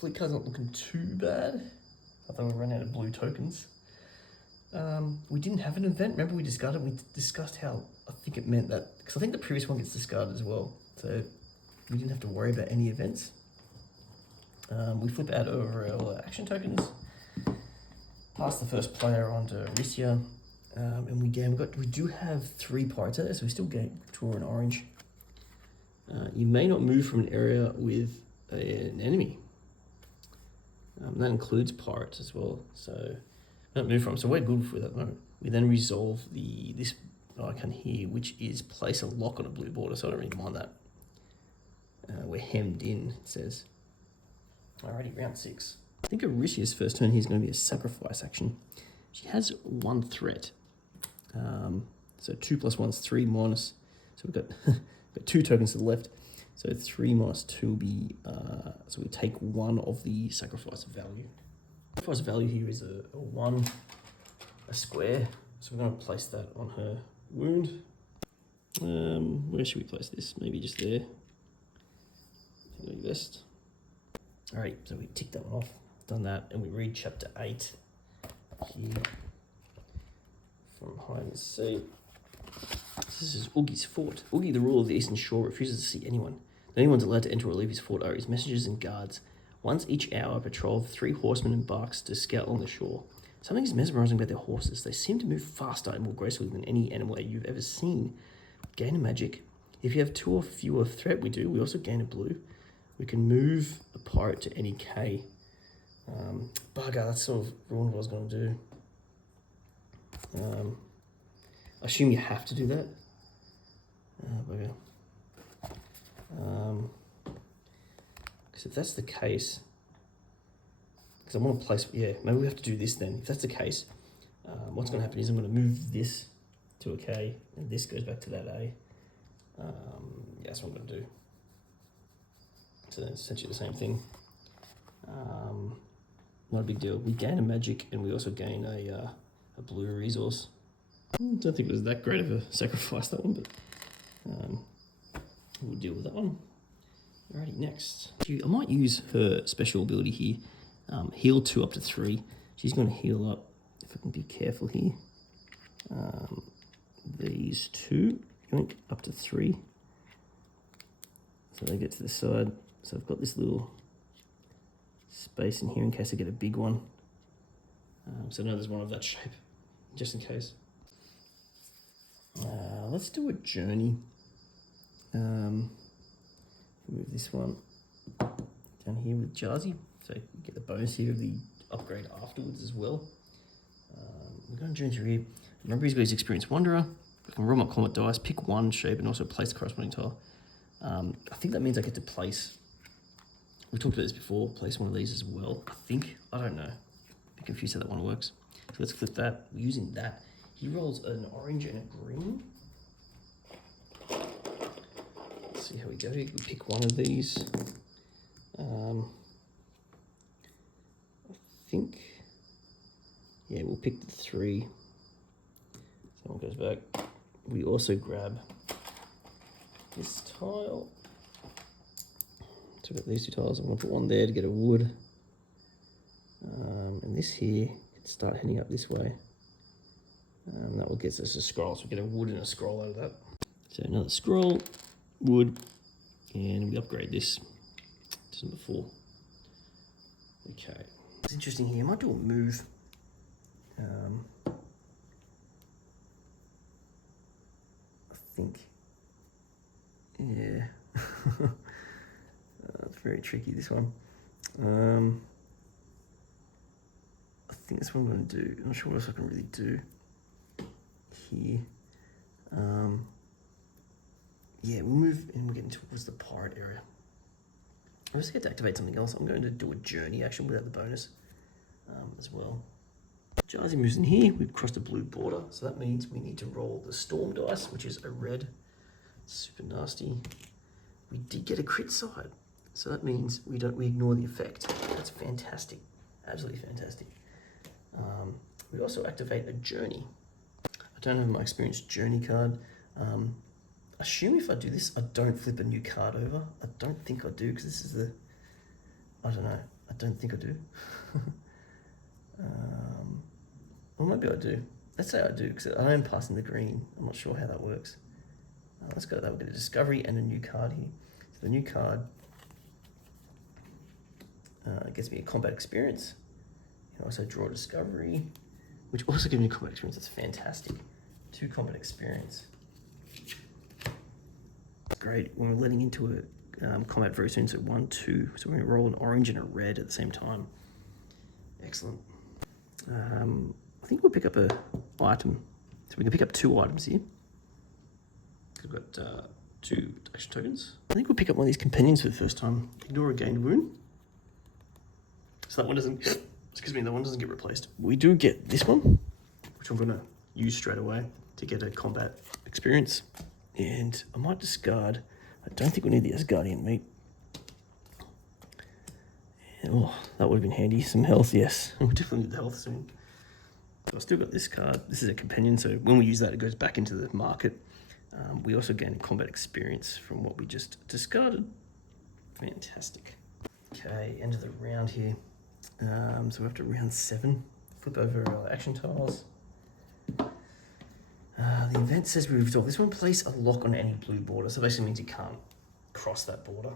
fleet card's not looking too bad. I thought we ran out of blue tokens. We didn't have an event. Remember we discarded? We discussed how I think it meant that, because I think the previous one gets discarded as well. So we didn't have to worry about any events. We flip out over our action tokens. Pass the first player on to Arisia. And we do have 3 pirates out there, so we still get draw an orange. You may not move from an area with an enemy. That includes pirates as well. So don't move from. So we're good for that moment. We then resolve this icon here, which is place a lock on a blue border. So I don't really mind that. We're hemmed in, it says. Alrighty, round 6. I think Arisia's first turn here is going to be a sacrifice action. She has 1 threat. So 2 plus 1 is 3 minus. So we've got 2 tokens to the left. So 3 minus 2 will be, so we take 1 of the sacrifice value. Sacrifice value here is a 1, a square. So we're going to place that on her wound. Where should we place this? Maybe just there. I think best. Alright, so we tick that one off. Done that, and we read chapter 8 here from hide and seek. This is Oogie's fort. Oogie, the ruler of the eastern shore, refuses to see anyone. The only ones allowed to enter or leave his fort are his messengers and guards. Once each hour, a patrol of 3 horsemen embarks to scout along the shore. Something is mesmerizing about their horses. They seem to move faster and more gracefully than any animal you've ever seen. Gain a magic. If you have 2 or fewer threat, we do. We also gain a blue. We can move a pirate to any K. Bugger, that's sort of ruined what I was going to do. I assume you have to do that. Bugger. Because if that's the case, because I want to place, yeah, maybe we have to do this then. If that's the case, what's going to happen is I'm going to move this to a K, and this goes back to that A. Yeah, that's what I'm going to do. So then it's essentially the same thing. Not a big deal. We gain a magic, and we also gain a blue resource. I don't think it was that great of a sacrifice, that one, but we'll deal with that one. Alrighty, next. I might use her special ability here. Heal 2 up to 3. She's going to heal up, if I can be careful here. These 2, up to 3. So they get to the side. So I've got this little space in here in case I get a big one. So I know there's one of that shape, just in case. Let's do a journey. Move this one down here with Jazzy, so you get the bonus here of the upgrade afterwards as well. We're going to journey through here. Remember, he's got his Experienced Wanderer. I can roll my Comet dice, pick 1 shape, and also place the corresponding tile. I think that means I get to place. We talked about this before. Place one of these as well. I think. I don't know. A bit confused how that one works. So let's flip that. We're using that. He rolls an orange and a green. Let's see how we go. We pick one of these. I think. Yeah, we'll pick the 3. So one goes back. We also grab this tile. So we've got these 2 tiles. I'm going to put one there to get a wood. And this here can start heading up this way. That will get us a scroll. So we get a wood and a scroll out of that. So another scroll, wood, and we upgrade this to number 4. Okay. It's interesting here. I might do a move. I think. Yeah. It's very tricky, this one. I think that's what I'm going to do. I'm not sure what else I can really do here. Yeah, we'll move and we're getting towards the pirate area. I just get to activate something else. I'm going to do a journey action without the bonus. as well. Jazzy moves in here. We've crossed a blue border, so that means we need to roll the storm dice, which is a red. Super nasty. We did get a crit side, so that means we ignore the effect. That's fantastic, absolutely fantastic. We also activate a journey. I don't have my experience journey card. Assume if I do this, I don't flip a new card over. I don't think I do, because this is the, I don't know. I don't think I do. Or maybe I do. Let's say I do, because I am passing the green. I'm not sure how that works. Let's go. That will get a discovery and a new card here. So the new card gets me a combat experience. You can also draw a discovery, which also gives me a combat experience. That's fantastic. 2 combat experience. Great. When we're letting into a combat very soon, so 1, 2. So we're going to roll an orange and a red at the same time. Excellent. I think we'll pick up an item. So we can pick up 2 items here. We've got 2 action tokens. I think we'll pick up one of these companions for the first time. Ignore a gained wound. So that one doesn't, excuse me, that one doesn't get replaced. We do get this one, which I'm gonna use straight away to get a combat experience. And I might discard, I don't think we need the Asgardian meat. Oh, that would have been handy. Some health, yes. We definitely need the health soon. So I've still got this card. This is a companion, so when we use that, it goes back into the market. We also gain combat experience from what we just discarded. Fantastic. Okay, end of the round here. So we're up to round 7. Flip over our action tiles. The event says we resolve this one. Place a lock on any blue border. So basically means you can't cross that border.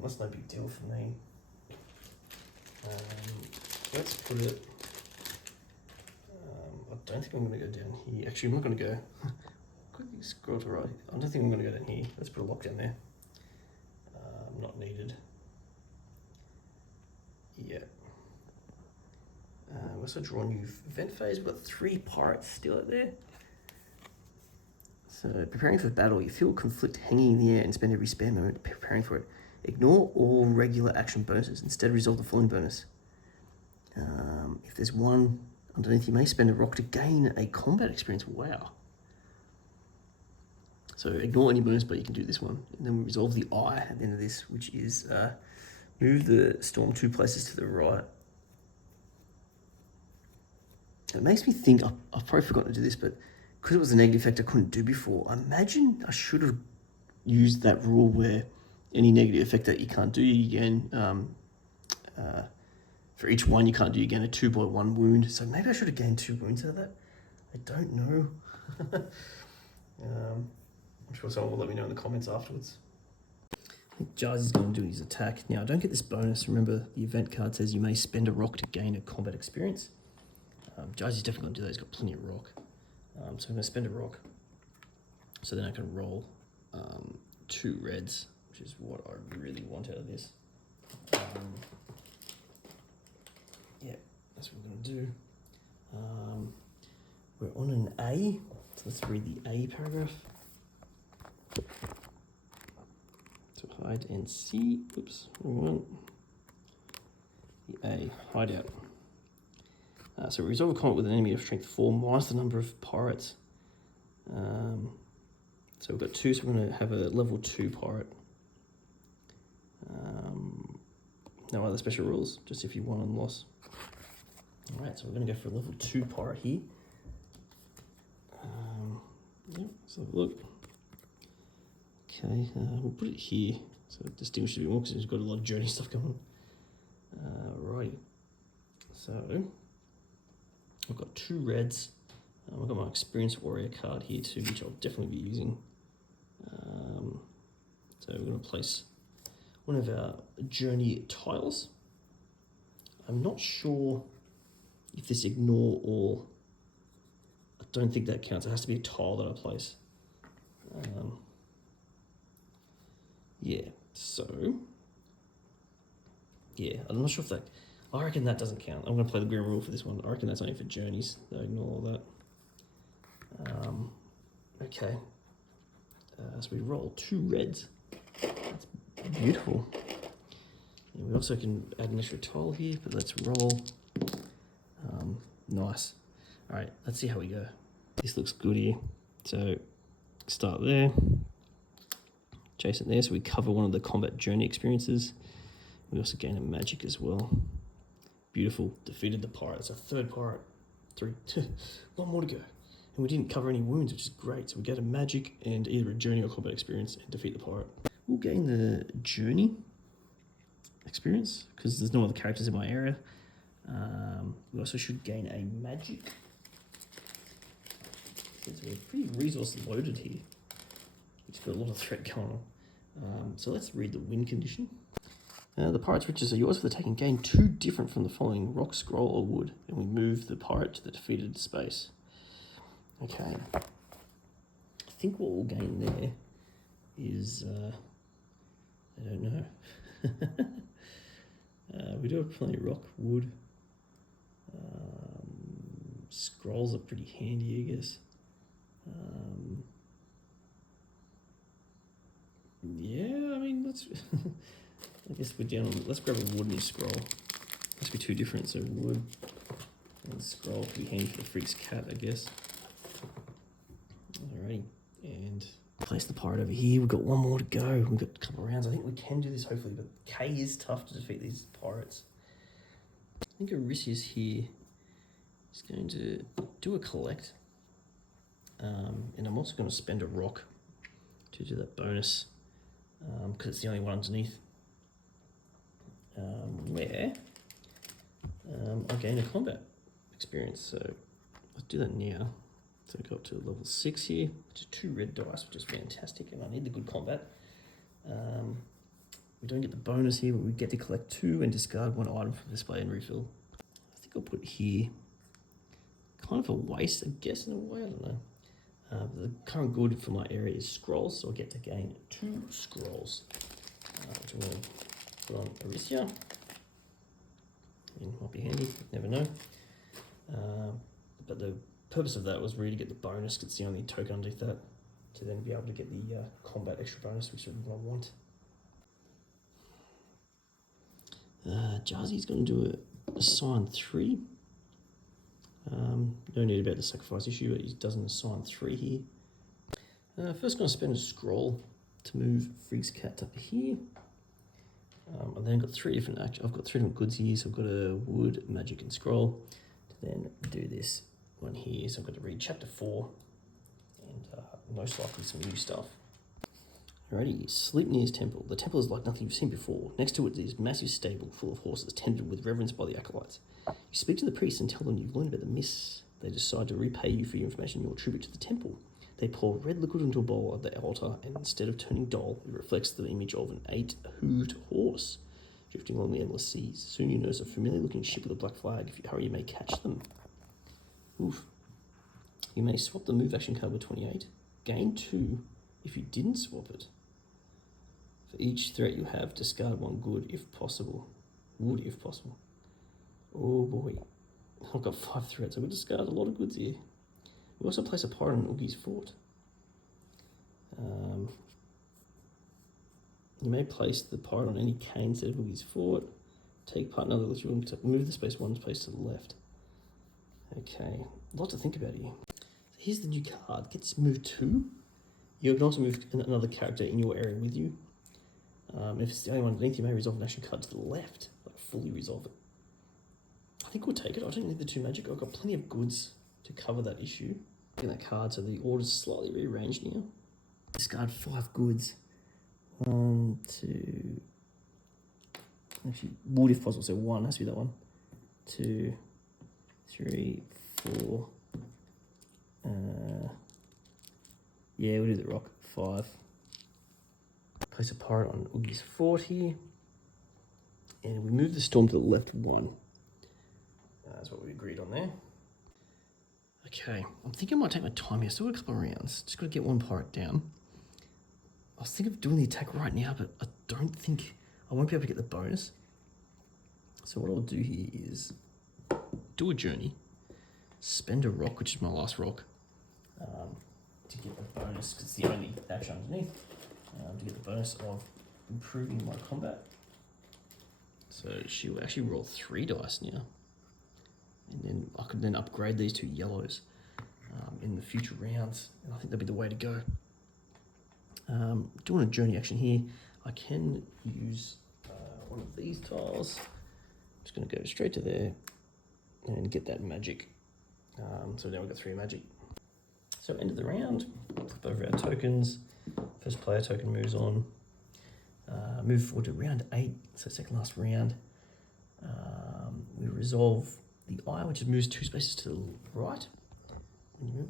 That's no big deal for me. Let's put it. I don't think I'm going to go down here. Actually, I'm not going to go. Quickly scroll to right. I don't think I'm going to go down here. Let's put a lock down there. Not needed. Yeah. We also draw a new event phase. We've got 3 pirates still out there. So, preparing for battle, you feel conflict hanging in the air and spend every spare moment preparing for it. Ignore all regular action bonuses. Instead, resolve the following bonus. If there's one underneath, you may spend a rock to gain a combat experience. Wow. So ignore any bonus, but you can do this one. And then we resolve the eye at the end of this, which is move the storm 2 places to the right. It makes me think, I've probably forgotten to do this, but because it was a negative effect I couldn't do before, I imagine I should have used that rule where any negative effect that you can't do, you gain, for each one you can't do, you gain a 2/1 wound. So maybe I should have gained 2 wounds out of that. I don't know. I'm sure someone will let me know in the comments afterwards. I think Jazzy's going to do his attack. Now, I don't get this bonus. Remember, the event card says you may spend a rock to gain a combat experience. Jazzy's definitely going to do that. He's got plenty of rock. So I'm going to spend a rock. So then I can roll 2 reds, which is what I really want out of this. Yeah, that's what we're going to do. We're on an A. So let's read the A paragraph. So hide and see. Oops, wrong one. The A, hideout. So we resolve a combat with an enemy of strength 4 minus the number of pirates. So we've got 2, so we're going to have a level 2 pirate. No other special rules, just if you won and lost. Alright, so we're going to go for a level 2 pirate here. Yeah, let's have a look. Okay, we'll put it here so it distinguishes a bit more because we've got a lot of journey stuff going on. Right, so I've got 2 reds. I've got my Experienced Warrior card here too, which I'll definitely be using. So we're going to place one of our journey tiles. I'm not sure if this ignore all. I don't think that counts. It has to be a tile that I place. Yeah, so yeah, I'm not sure if that. I reckon that doesn't count. I'm going to play the green rule for this one. I reckon that's only for journeys. They ignore all that. Okay. So we roll 2 reds. That's beautiful. And we also can add an extra tile here, but let's roll. Nice. All right, let's see how we go. This looks good here. So start there. Chase it there, so we cover one of the combat journey experiences. We also gain a magic as well. Beautiful. Defeated the pirate. It's our third pirate. 3, 2, 1 more to go. And we didn't cover any wounds, which is great. So we get a magic and either a journey or combat experience and defeat the pirate. We'll gain the journey experience because there's no other characters in my area. We also should gain a magic. Since we're pretty resource loaded here. We've got a lot of threat going on. So let's read the win condition. The pirate's riches are yours for the taking. Gain 2 different from the following: rock, scroll, or wood. And we move the pirate to the defeated space. Okay. I think what we'll gain there is, I don't know. We do have plenty of rock, wood. Scrolls are pretty handy, I guess. Yeah, I mean, let's. I guess we're down on. Let's grab a wood and a scroll. Must be 2 different, so wood and scroll could be handy for the freak's cat, I guess. Alrighty, and place the pirate over here. We've got 1 more to go. We've got a couple of rounds. I think we can do this hopefully, but K is tough to defeat these pirates. I think Odysseus here is going to do a collect. And I'm also going to spend a rock to do that bonus because it's the only one underneath where I gain a combat experience. So let's do that now. So go up to level 6 here, which is 2 red dice, which is fantastic, and I need the good combat. We don't get the bonus here, but we get to collect 2 and discard 1 item from display and refill. I think I'll put here kind of a waste, I guess, in a way, I don't know. The current good for my area is scrolls, so I get to gain 2 scrolls. Which I'm going to put on Arisia. Might be handy, never know. But the purpose of that was really to get the bonus, because it's the only token underneath that, to then be able to get the combat extra bonus, which is what I want. Jazzy's going to do a assign 3. No need about the sacrifice issue, but he doesn't assign 3 here. First going to spend a scroll to move Frig's cat up here. I've then got 3 different I've got 3 different goods here, so I've got a wood, magic, and scroll. To then do this one here, so I've got to read chapter 4, and most likely some new stuff. Alrighty, Sleipnir's temple. The temple is like nothing you've seen before. Next to it is a massive stable full of horses tended with reverence by the acolytes. You speak to the priests and tell them you've learned about the mists. They decide to repay you for your information and your tribute to the temple. They pour red liquid into a bowl at the altar, and instead of turning dull, it reflects the image of an 8-hooved horse drifting along the endless seas. Soon you notice a familiar-looking ship with a black flag. If you hurry, you may catch them. Oof. You may swap the move action card with 28. Gain 2 if you didn't swap it. For each threat you have, discard 1 good if possible. Wood if possible. Oh boy. I've got 5 threats. I've got to discard a lot of goods here. We also place a pirate on Oogie's fort. You may place the pirate on any cane instead of Oogie's fort. Take part in other list. You want to move the space 1 space to the left. Okay, a lot to think about here. So here's the new card. Gets moved 2. You can also move another character in your area with you. If it's the only one underneath, you may resolve an action card to the left, like fully resolve it. I think we'll take it. I don't need the 2 magic. I've got plenty of goods to cover that issue. Get that card, so the order's slightly rearranged now. Discard 5 goods. 1, 2. Actually, wood if possible, so 1 has to be that one. 2, 3, 4. Yeah, we'll do the rock. 5. Place a pirate on Oogie's fort here. And we move the storm to the left 1. That's what we agreed on there. Okay, I'm thinking I might take my time here. Still got a couple of rounds. Just got to get 1 pirate down. I was thinking of doing the attack right now, but I don't think I won't be able to get the bonus. So what I'll do here is do a journey, spend a rock, which is my last rock, to get the bonus, because it's the only action underneath, to get the bonus of improving my combat. So she will actually roll 3 dice now. And then I could then upgrade these two yellows in the future rounds. And I think that'd be the way to go. Doing a journey action here, I can use one of these tiles. I'm just going to go straight to there and get that magic. So now we've got 3 magic. So end of the round, flip over our tokens. First player token moves on. Move forward to round 8, so second last round. We resolve the eye, which moves 2 spaces to the right.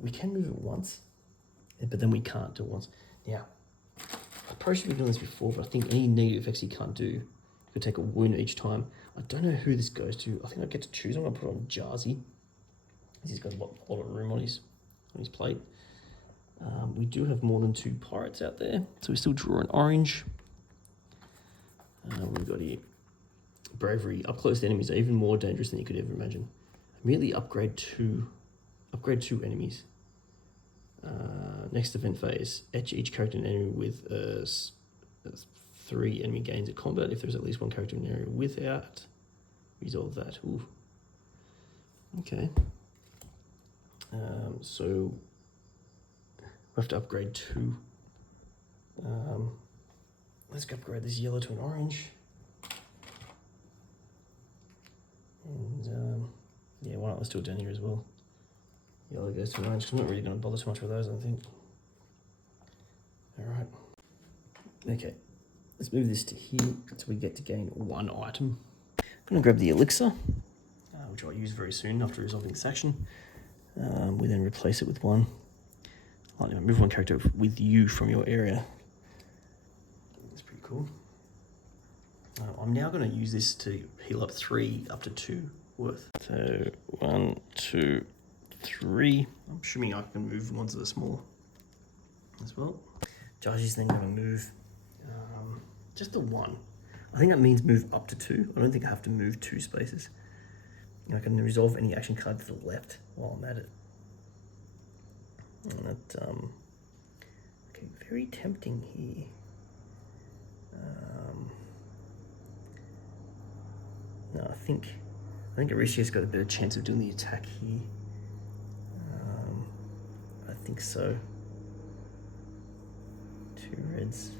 We can move it once, but then we can't do it once. Now, I probably should be doing this before, but I think any negative effects you can't do, you could take a wound each time. I don't know who this goes to. I think I get to choose. I'm going to put it on Jarzy. He's got a lot of room on his plate. We do have more than 2 pirates out there, so we still draw an orange. We've got here bravery. Up close enemies are even more dangerous than you could ever imagine. Immediately upgrade 2 enemies. Next event phase, etch each character in an area with 3 enemy gains at combat. If there's at least 1 character in an area without, resolve that. Ooh. Okay. So we have to upgrade 2. Let's go upgrade this yellow to an orange. And yeah, why not? Let's do it down here as well. Yellow goes to an orange, because I'm not really going to bother too much with those, I think. Alright. Okay, let's move this to here so we get to gain 1 item. I'm going to grab the elixir, which I'll use very soon after resolving this action. We then replace it with 1. Move 1 character with you from your area. That's pretty cool. I'm now going to use this to heal up 3 up to 2 worth. So 1, 2, 3. I'm assuming I can move ones that are small as well. Jarzy's then going to move just the 1. I think that means move up to 2. I don't think I have to move 2 spaces. I can resolve any action card to the left while I'm at it. And that, okay, very tempting here. No, I think Arishia's got a better chance of doing the attack here. I think so. 2 reds.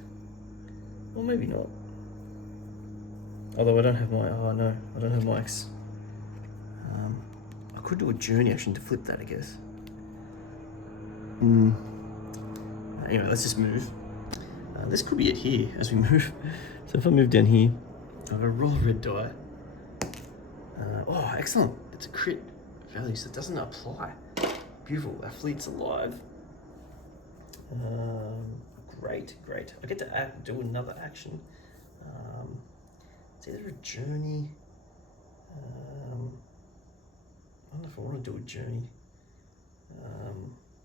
Or maybe not. Although I don't have my, oh no, I don't have my X. I could do a journey action to flip that, I guess. Anyway, let's just move. This could be it here as we move. So if I move down here, I've got to roll a red die. Oh, excellent. It's a crit value, so it doesn't apply. Beautiful. Our fleet's alive. Great. I get to do another action. It's either a journey. I don't know if I want to do a journey.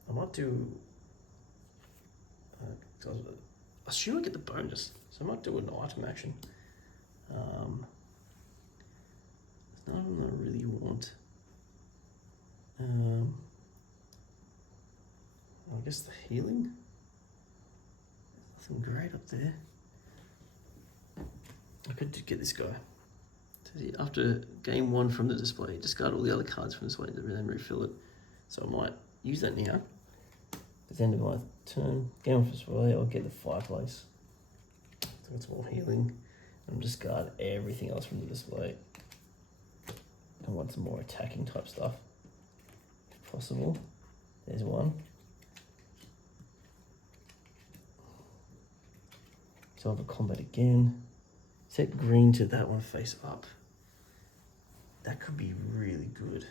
I might do. I assume I get the bonus, so I might do an item action. There's none of them that I really want. I guess the healing. Nothing great up there. I could get this guy. After game 1 from the display, discard all the other cards from the display and then refill it. So I might use that now. At the end of my turn, game 1 from display, I'll get the fireplace. So it's more healing. And discard everything else from the display. I want some more attacking type stuff, if possible. There's 1. So I'll have a combat again. Set green to that one face up. That could be really good.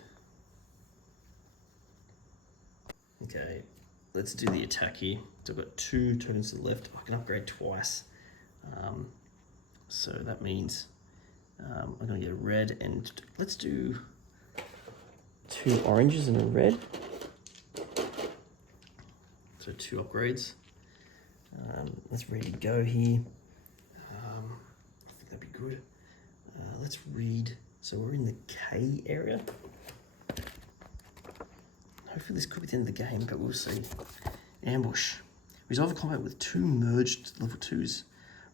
Okay, let's do the attack here. So I've got 2 tokens to the left. I can upgrade twice. So that means I'm gonna get a red, and let's do 2 oranges and a red. So 2 upgrades. Let's ready to go here. I think that'd be good. Let's read. So we're in the K area. Hopefully this could be the end of the game, but we'll see. Ambush. Resolve a combat with 2 merged level 2s.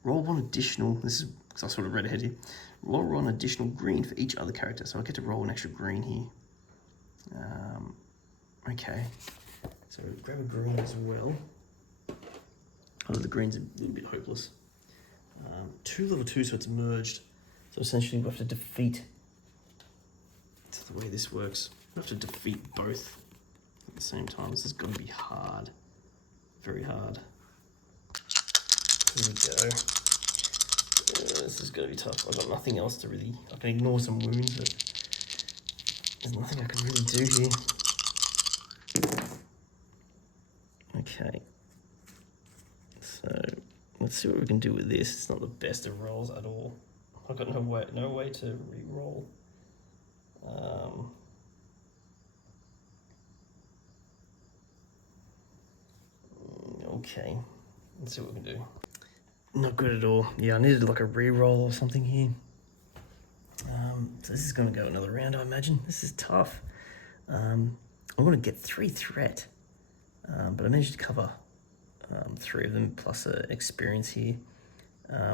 Roll 1 additional, this is because I sort of read ahead here. Roll 1 additional green for each other character. So I get to roll an extra green here. Okay, so grab a green as well. Oh, the green's a little bit hopeless. 2 level 2, so it's merged. So essentially we have to defeat, that's the way this works. We have to defeat both at the same time. This is going to be hard, very hard. Here we go. This is going to be tough. I've got nothing else to really, I can ignore some wounds, but there's nothing I can really do here. Okay, so let's see what we can do with this. It's not the best of rolls at all. I've got no way to re-roll. Okay, let's see what we can do. Not good at all. Yeah, I needed like a re-roll or something here. So this is going to go another round, I imagine. This is tough. I want to get 3 threat, but I managed to cover 3 of them plus experience here.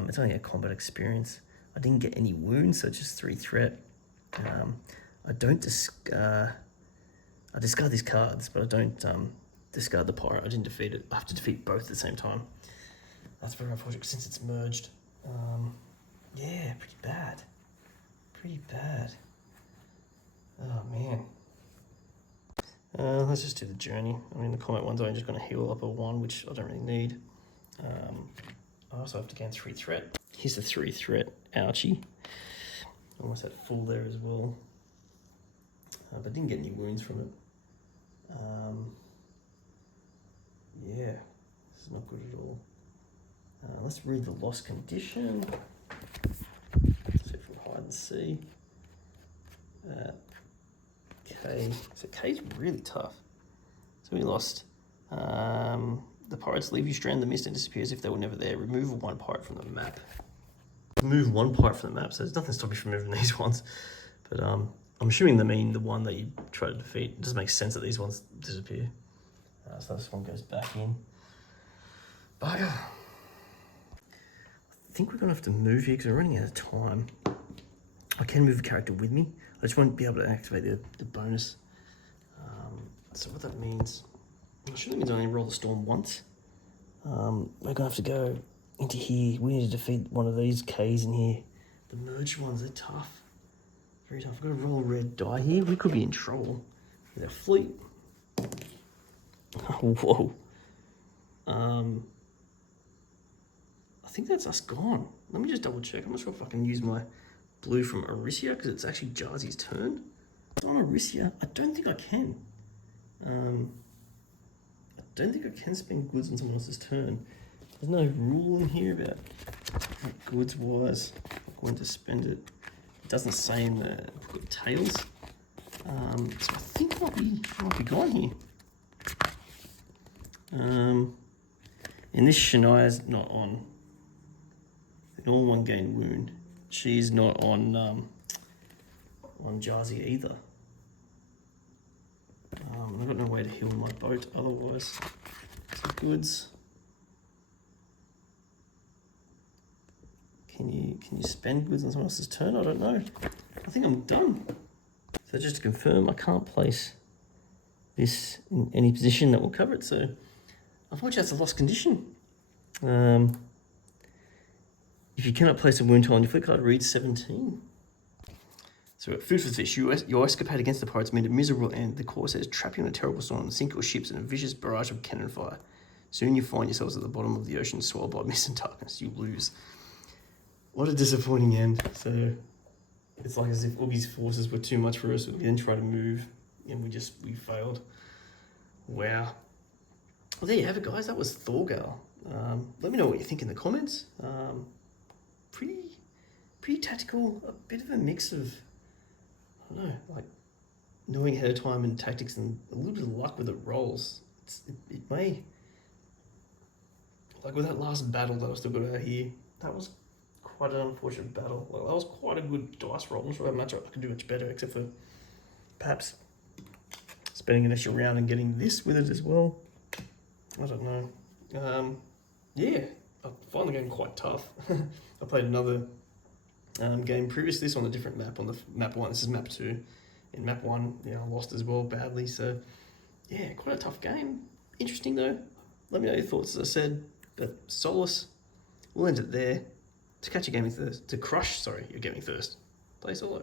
It's only a combat experience. I didn't get any wounds, so just 3 threat. I discard these cards, but I don't discard the pirate. I didn't defeat it. I have to defeat both at the same time. That's very unfortunate since it's merged. Yeah, pretty bad. Pretty bad. Oh man. Let's just do the journey. I mean, the combat one's only just going to heal up a 1, which I don't really need. I also have to gain 3 threat. Here's the 3 threat. Ouchie. Almost at full there as well. But didn't get any wounds from it. Yeah, this is not good at all. Let's read the lost condition. See if we can hide and see. K. So K's really tough. So we lost. The pirates leave you stranded in the mist and disappear as if they were never there. Remove 1 pirate from the map. Remove 1 pirate from the map, so there's nothing stopping you from moving these ones. But I'm assuming they mean the one that you try to defeat. It doesn't make sense that these ones disappear. So this one goes back in. Bugger. I think we're going to have to move here because we're running out of time. I can move a character with me. I just won't be able to activate the bonus. So what that means, I'm sure that means I only roll the storm once. We're going to have to go into here. We need to defeat one of these Ks in here. The merged ones, they're tough. Very tough. I've got to roll a red die here. We could be in trouble with our fleet. Whoa. I think that's us gone. Let me just double check. I'm not sure if I can use my blue from Arisia because it's actually Jarzy's turn. On Arisia, I don't think I can. I don't think I can spend goods on someone else's turn. There's no rule in here about goods wise. I'm going to spend it. It doesn't say in the tails. So I think I might be gone here. And this Shania's not on. Nor 1 gain wound. She's not on Jarzy either. I've got no way to heal my boat otherwise. So goods. Can you spend goods on someone else's turn? I don't know. I think I'm done. So just to confirm, I can't place this in any position that will cover it. So unfortunately, that's a lost condition. If you cannot place a wound tile on your fleet card, read 17. So food for the fish. Your escapade against the pirates made a miserable end. The corsairs trap you in a terrible storm, sink your ships in a vicious barrage of cannon fire. Soon you find yourselves at the bottom of the ocean, swallowed by mist and darkness. You lose. What a disappointing end. So it's like as if Oogie's forces were too much for us. We then tried to move, and we failed. Wow. Well, there you have it, guys. That was Thorgal. Let me know what you think in the comments. Pretty tactical. A bit of a mix of, I don't know, like knowing ahead of time and tactics and a little bit of luck with the rolls. It may, like with that last battle that I still got out here, that was quite an unfortunate battle. Like, that was quite a good dice roll. I'm not sure how much I could do much better, except for perhaps spending an extra round and getting this with it as well. I don't know. Yeah, I find the game quite tough. I played another game previously, this on a different map, on the map 1. This is map 2. in map 1, you know, I lost as well badly. So, yeah, quite a tough game. Interesting though. Let me know your thoughts, as I said. But Solace, we'll end it there. To catch your gaming thirst, to crush, sorry, your gaming thirst, play solo.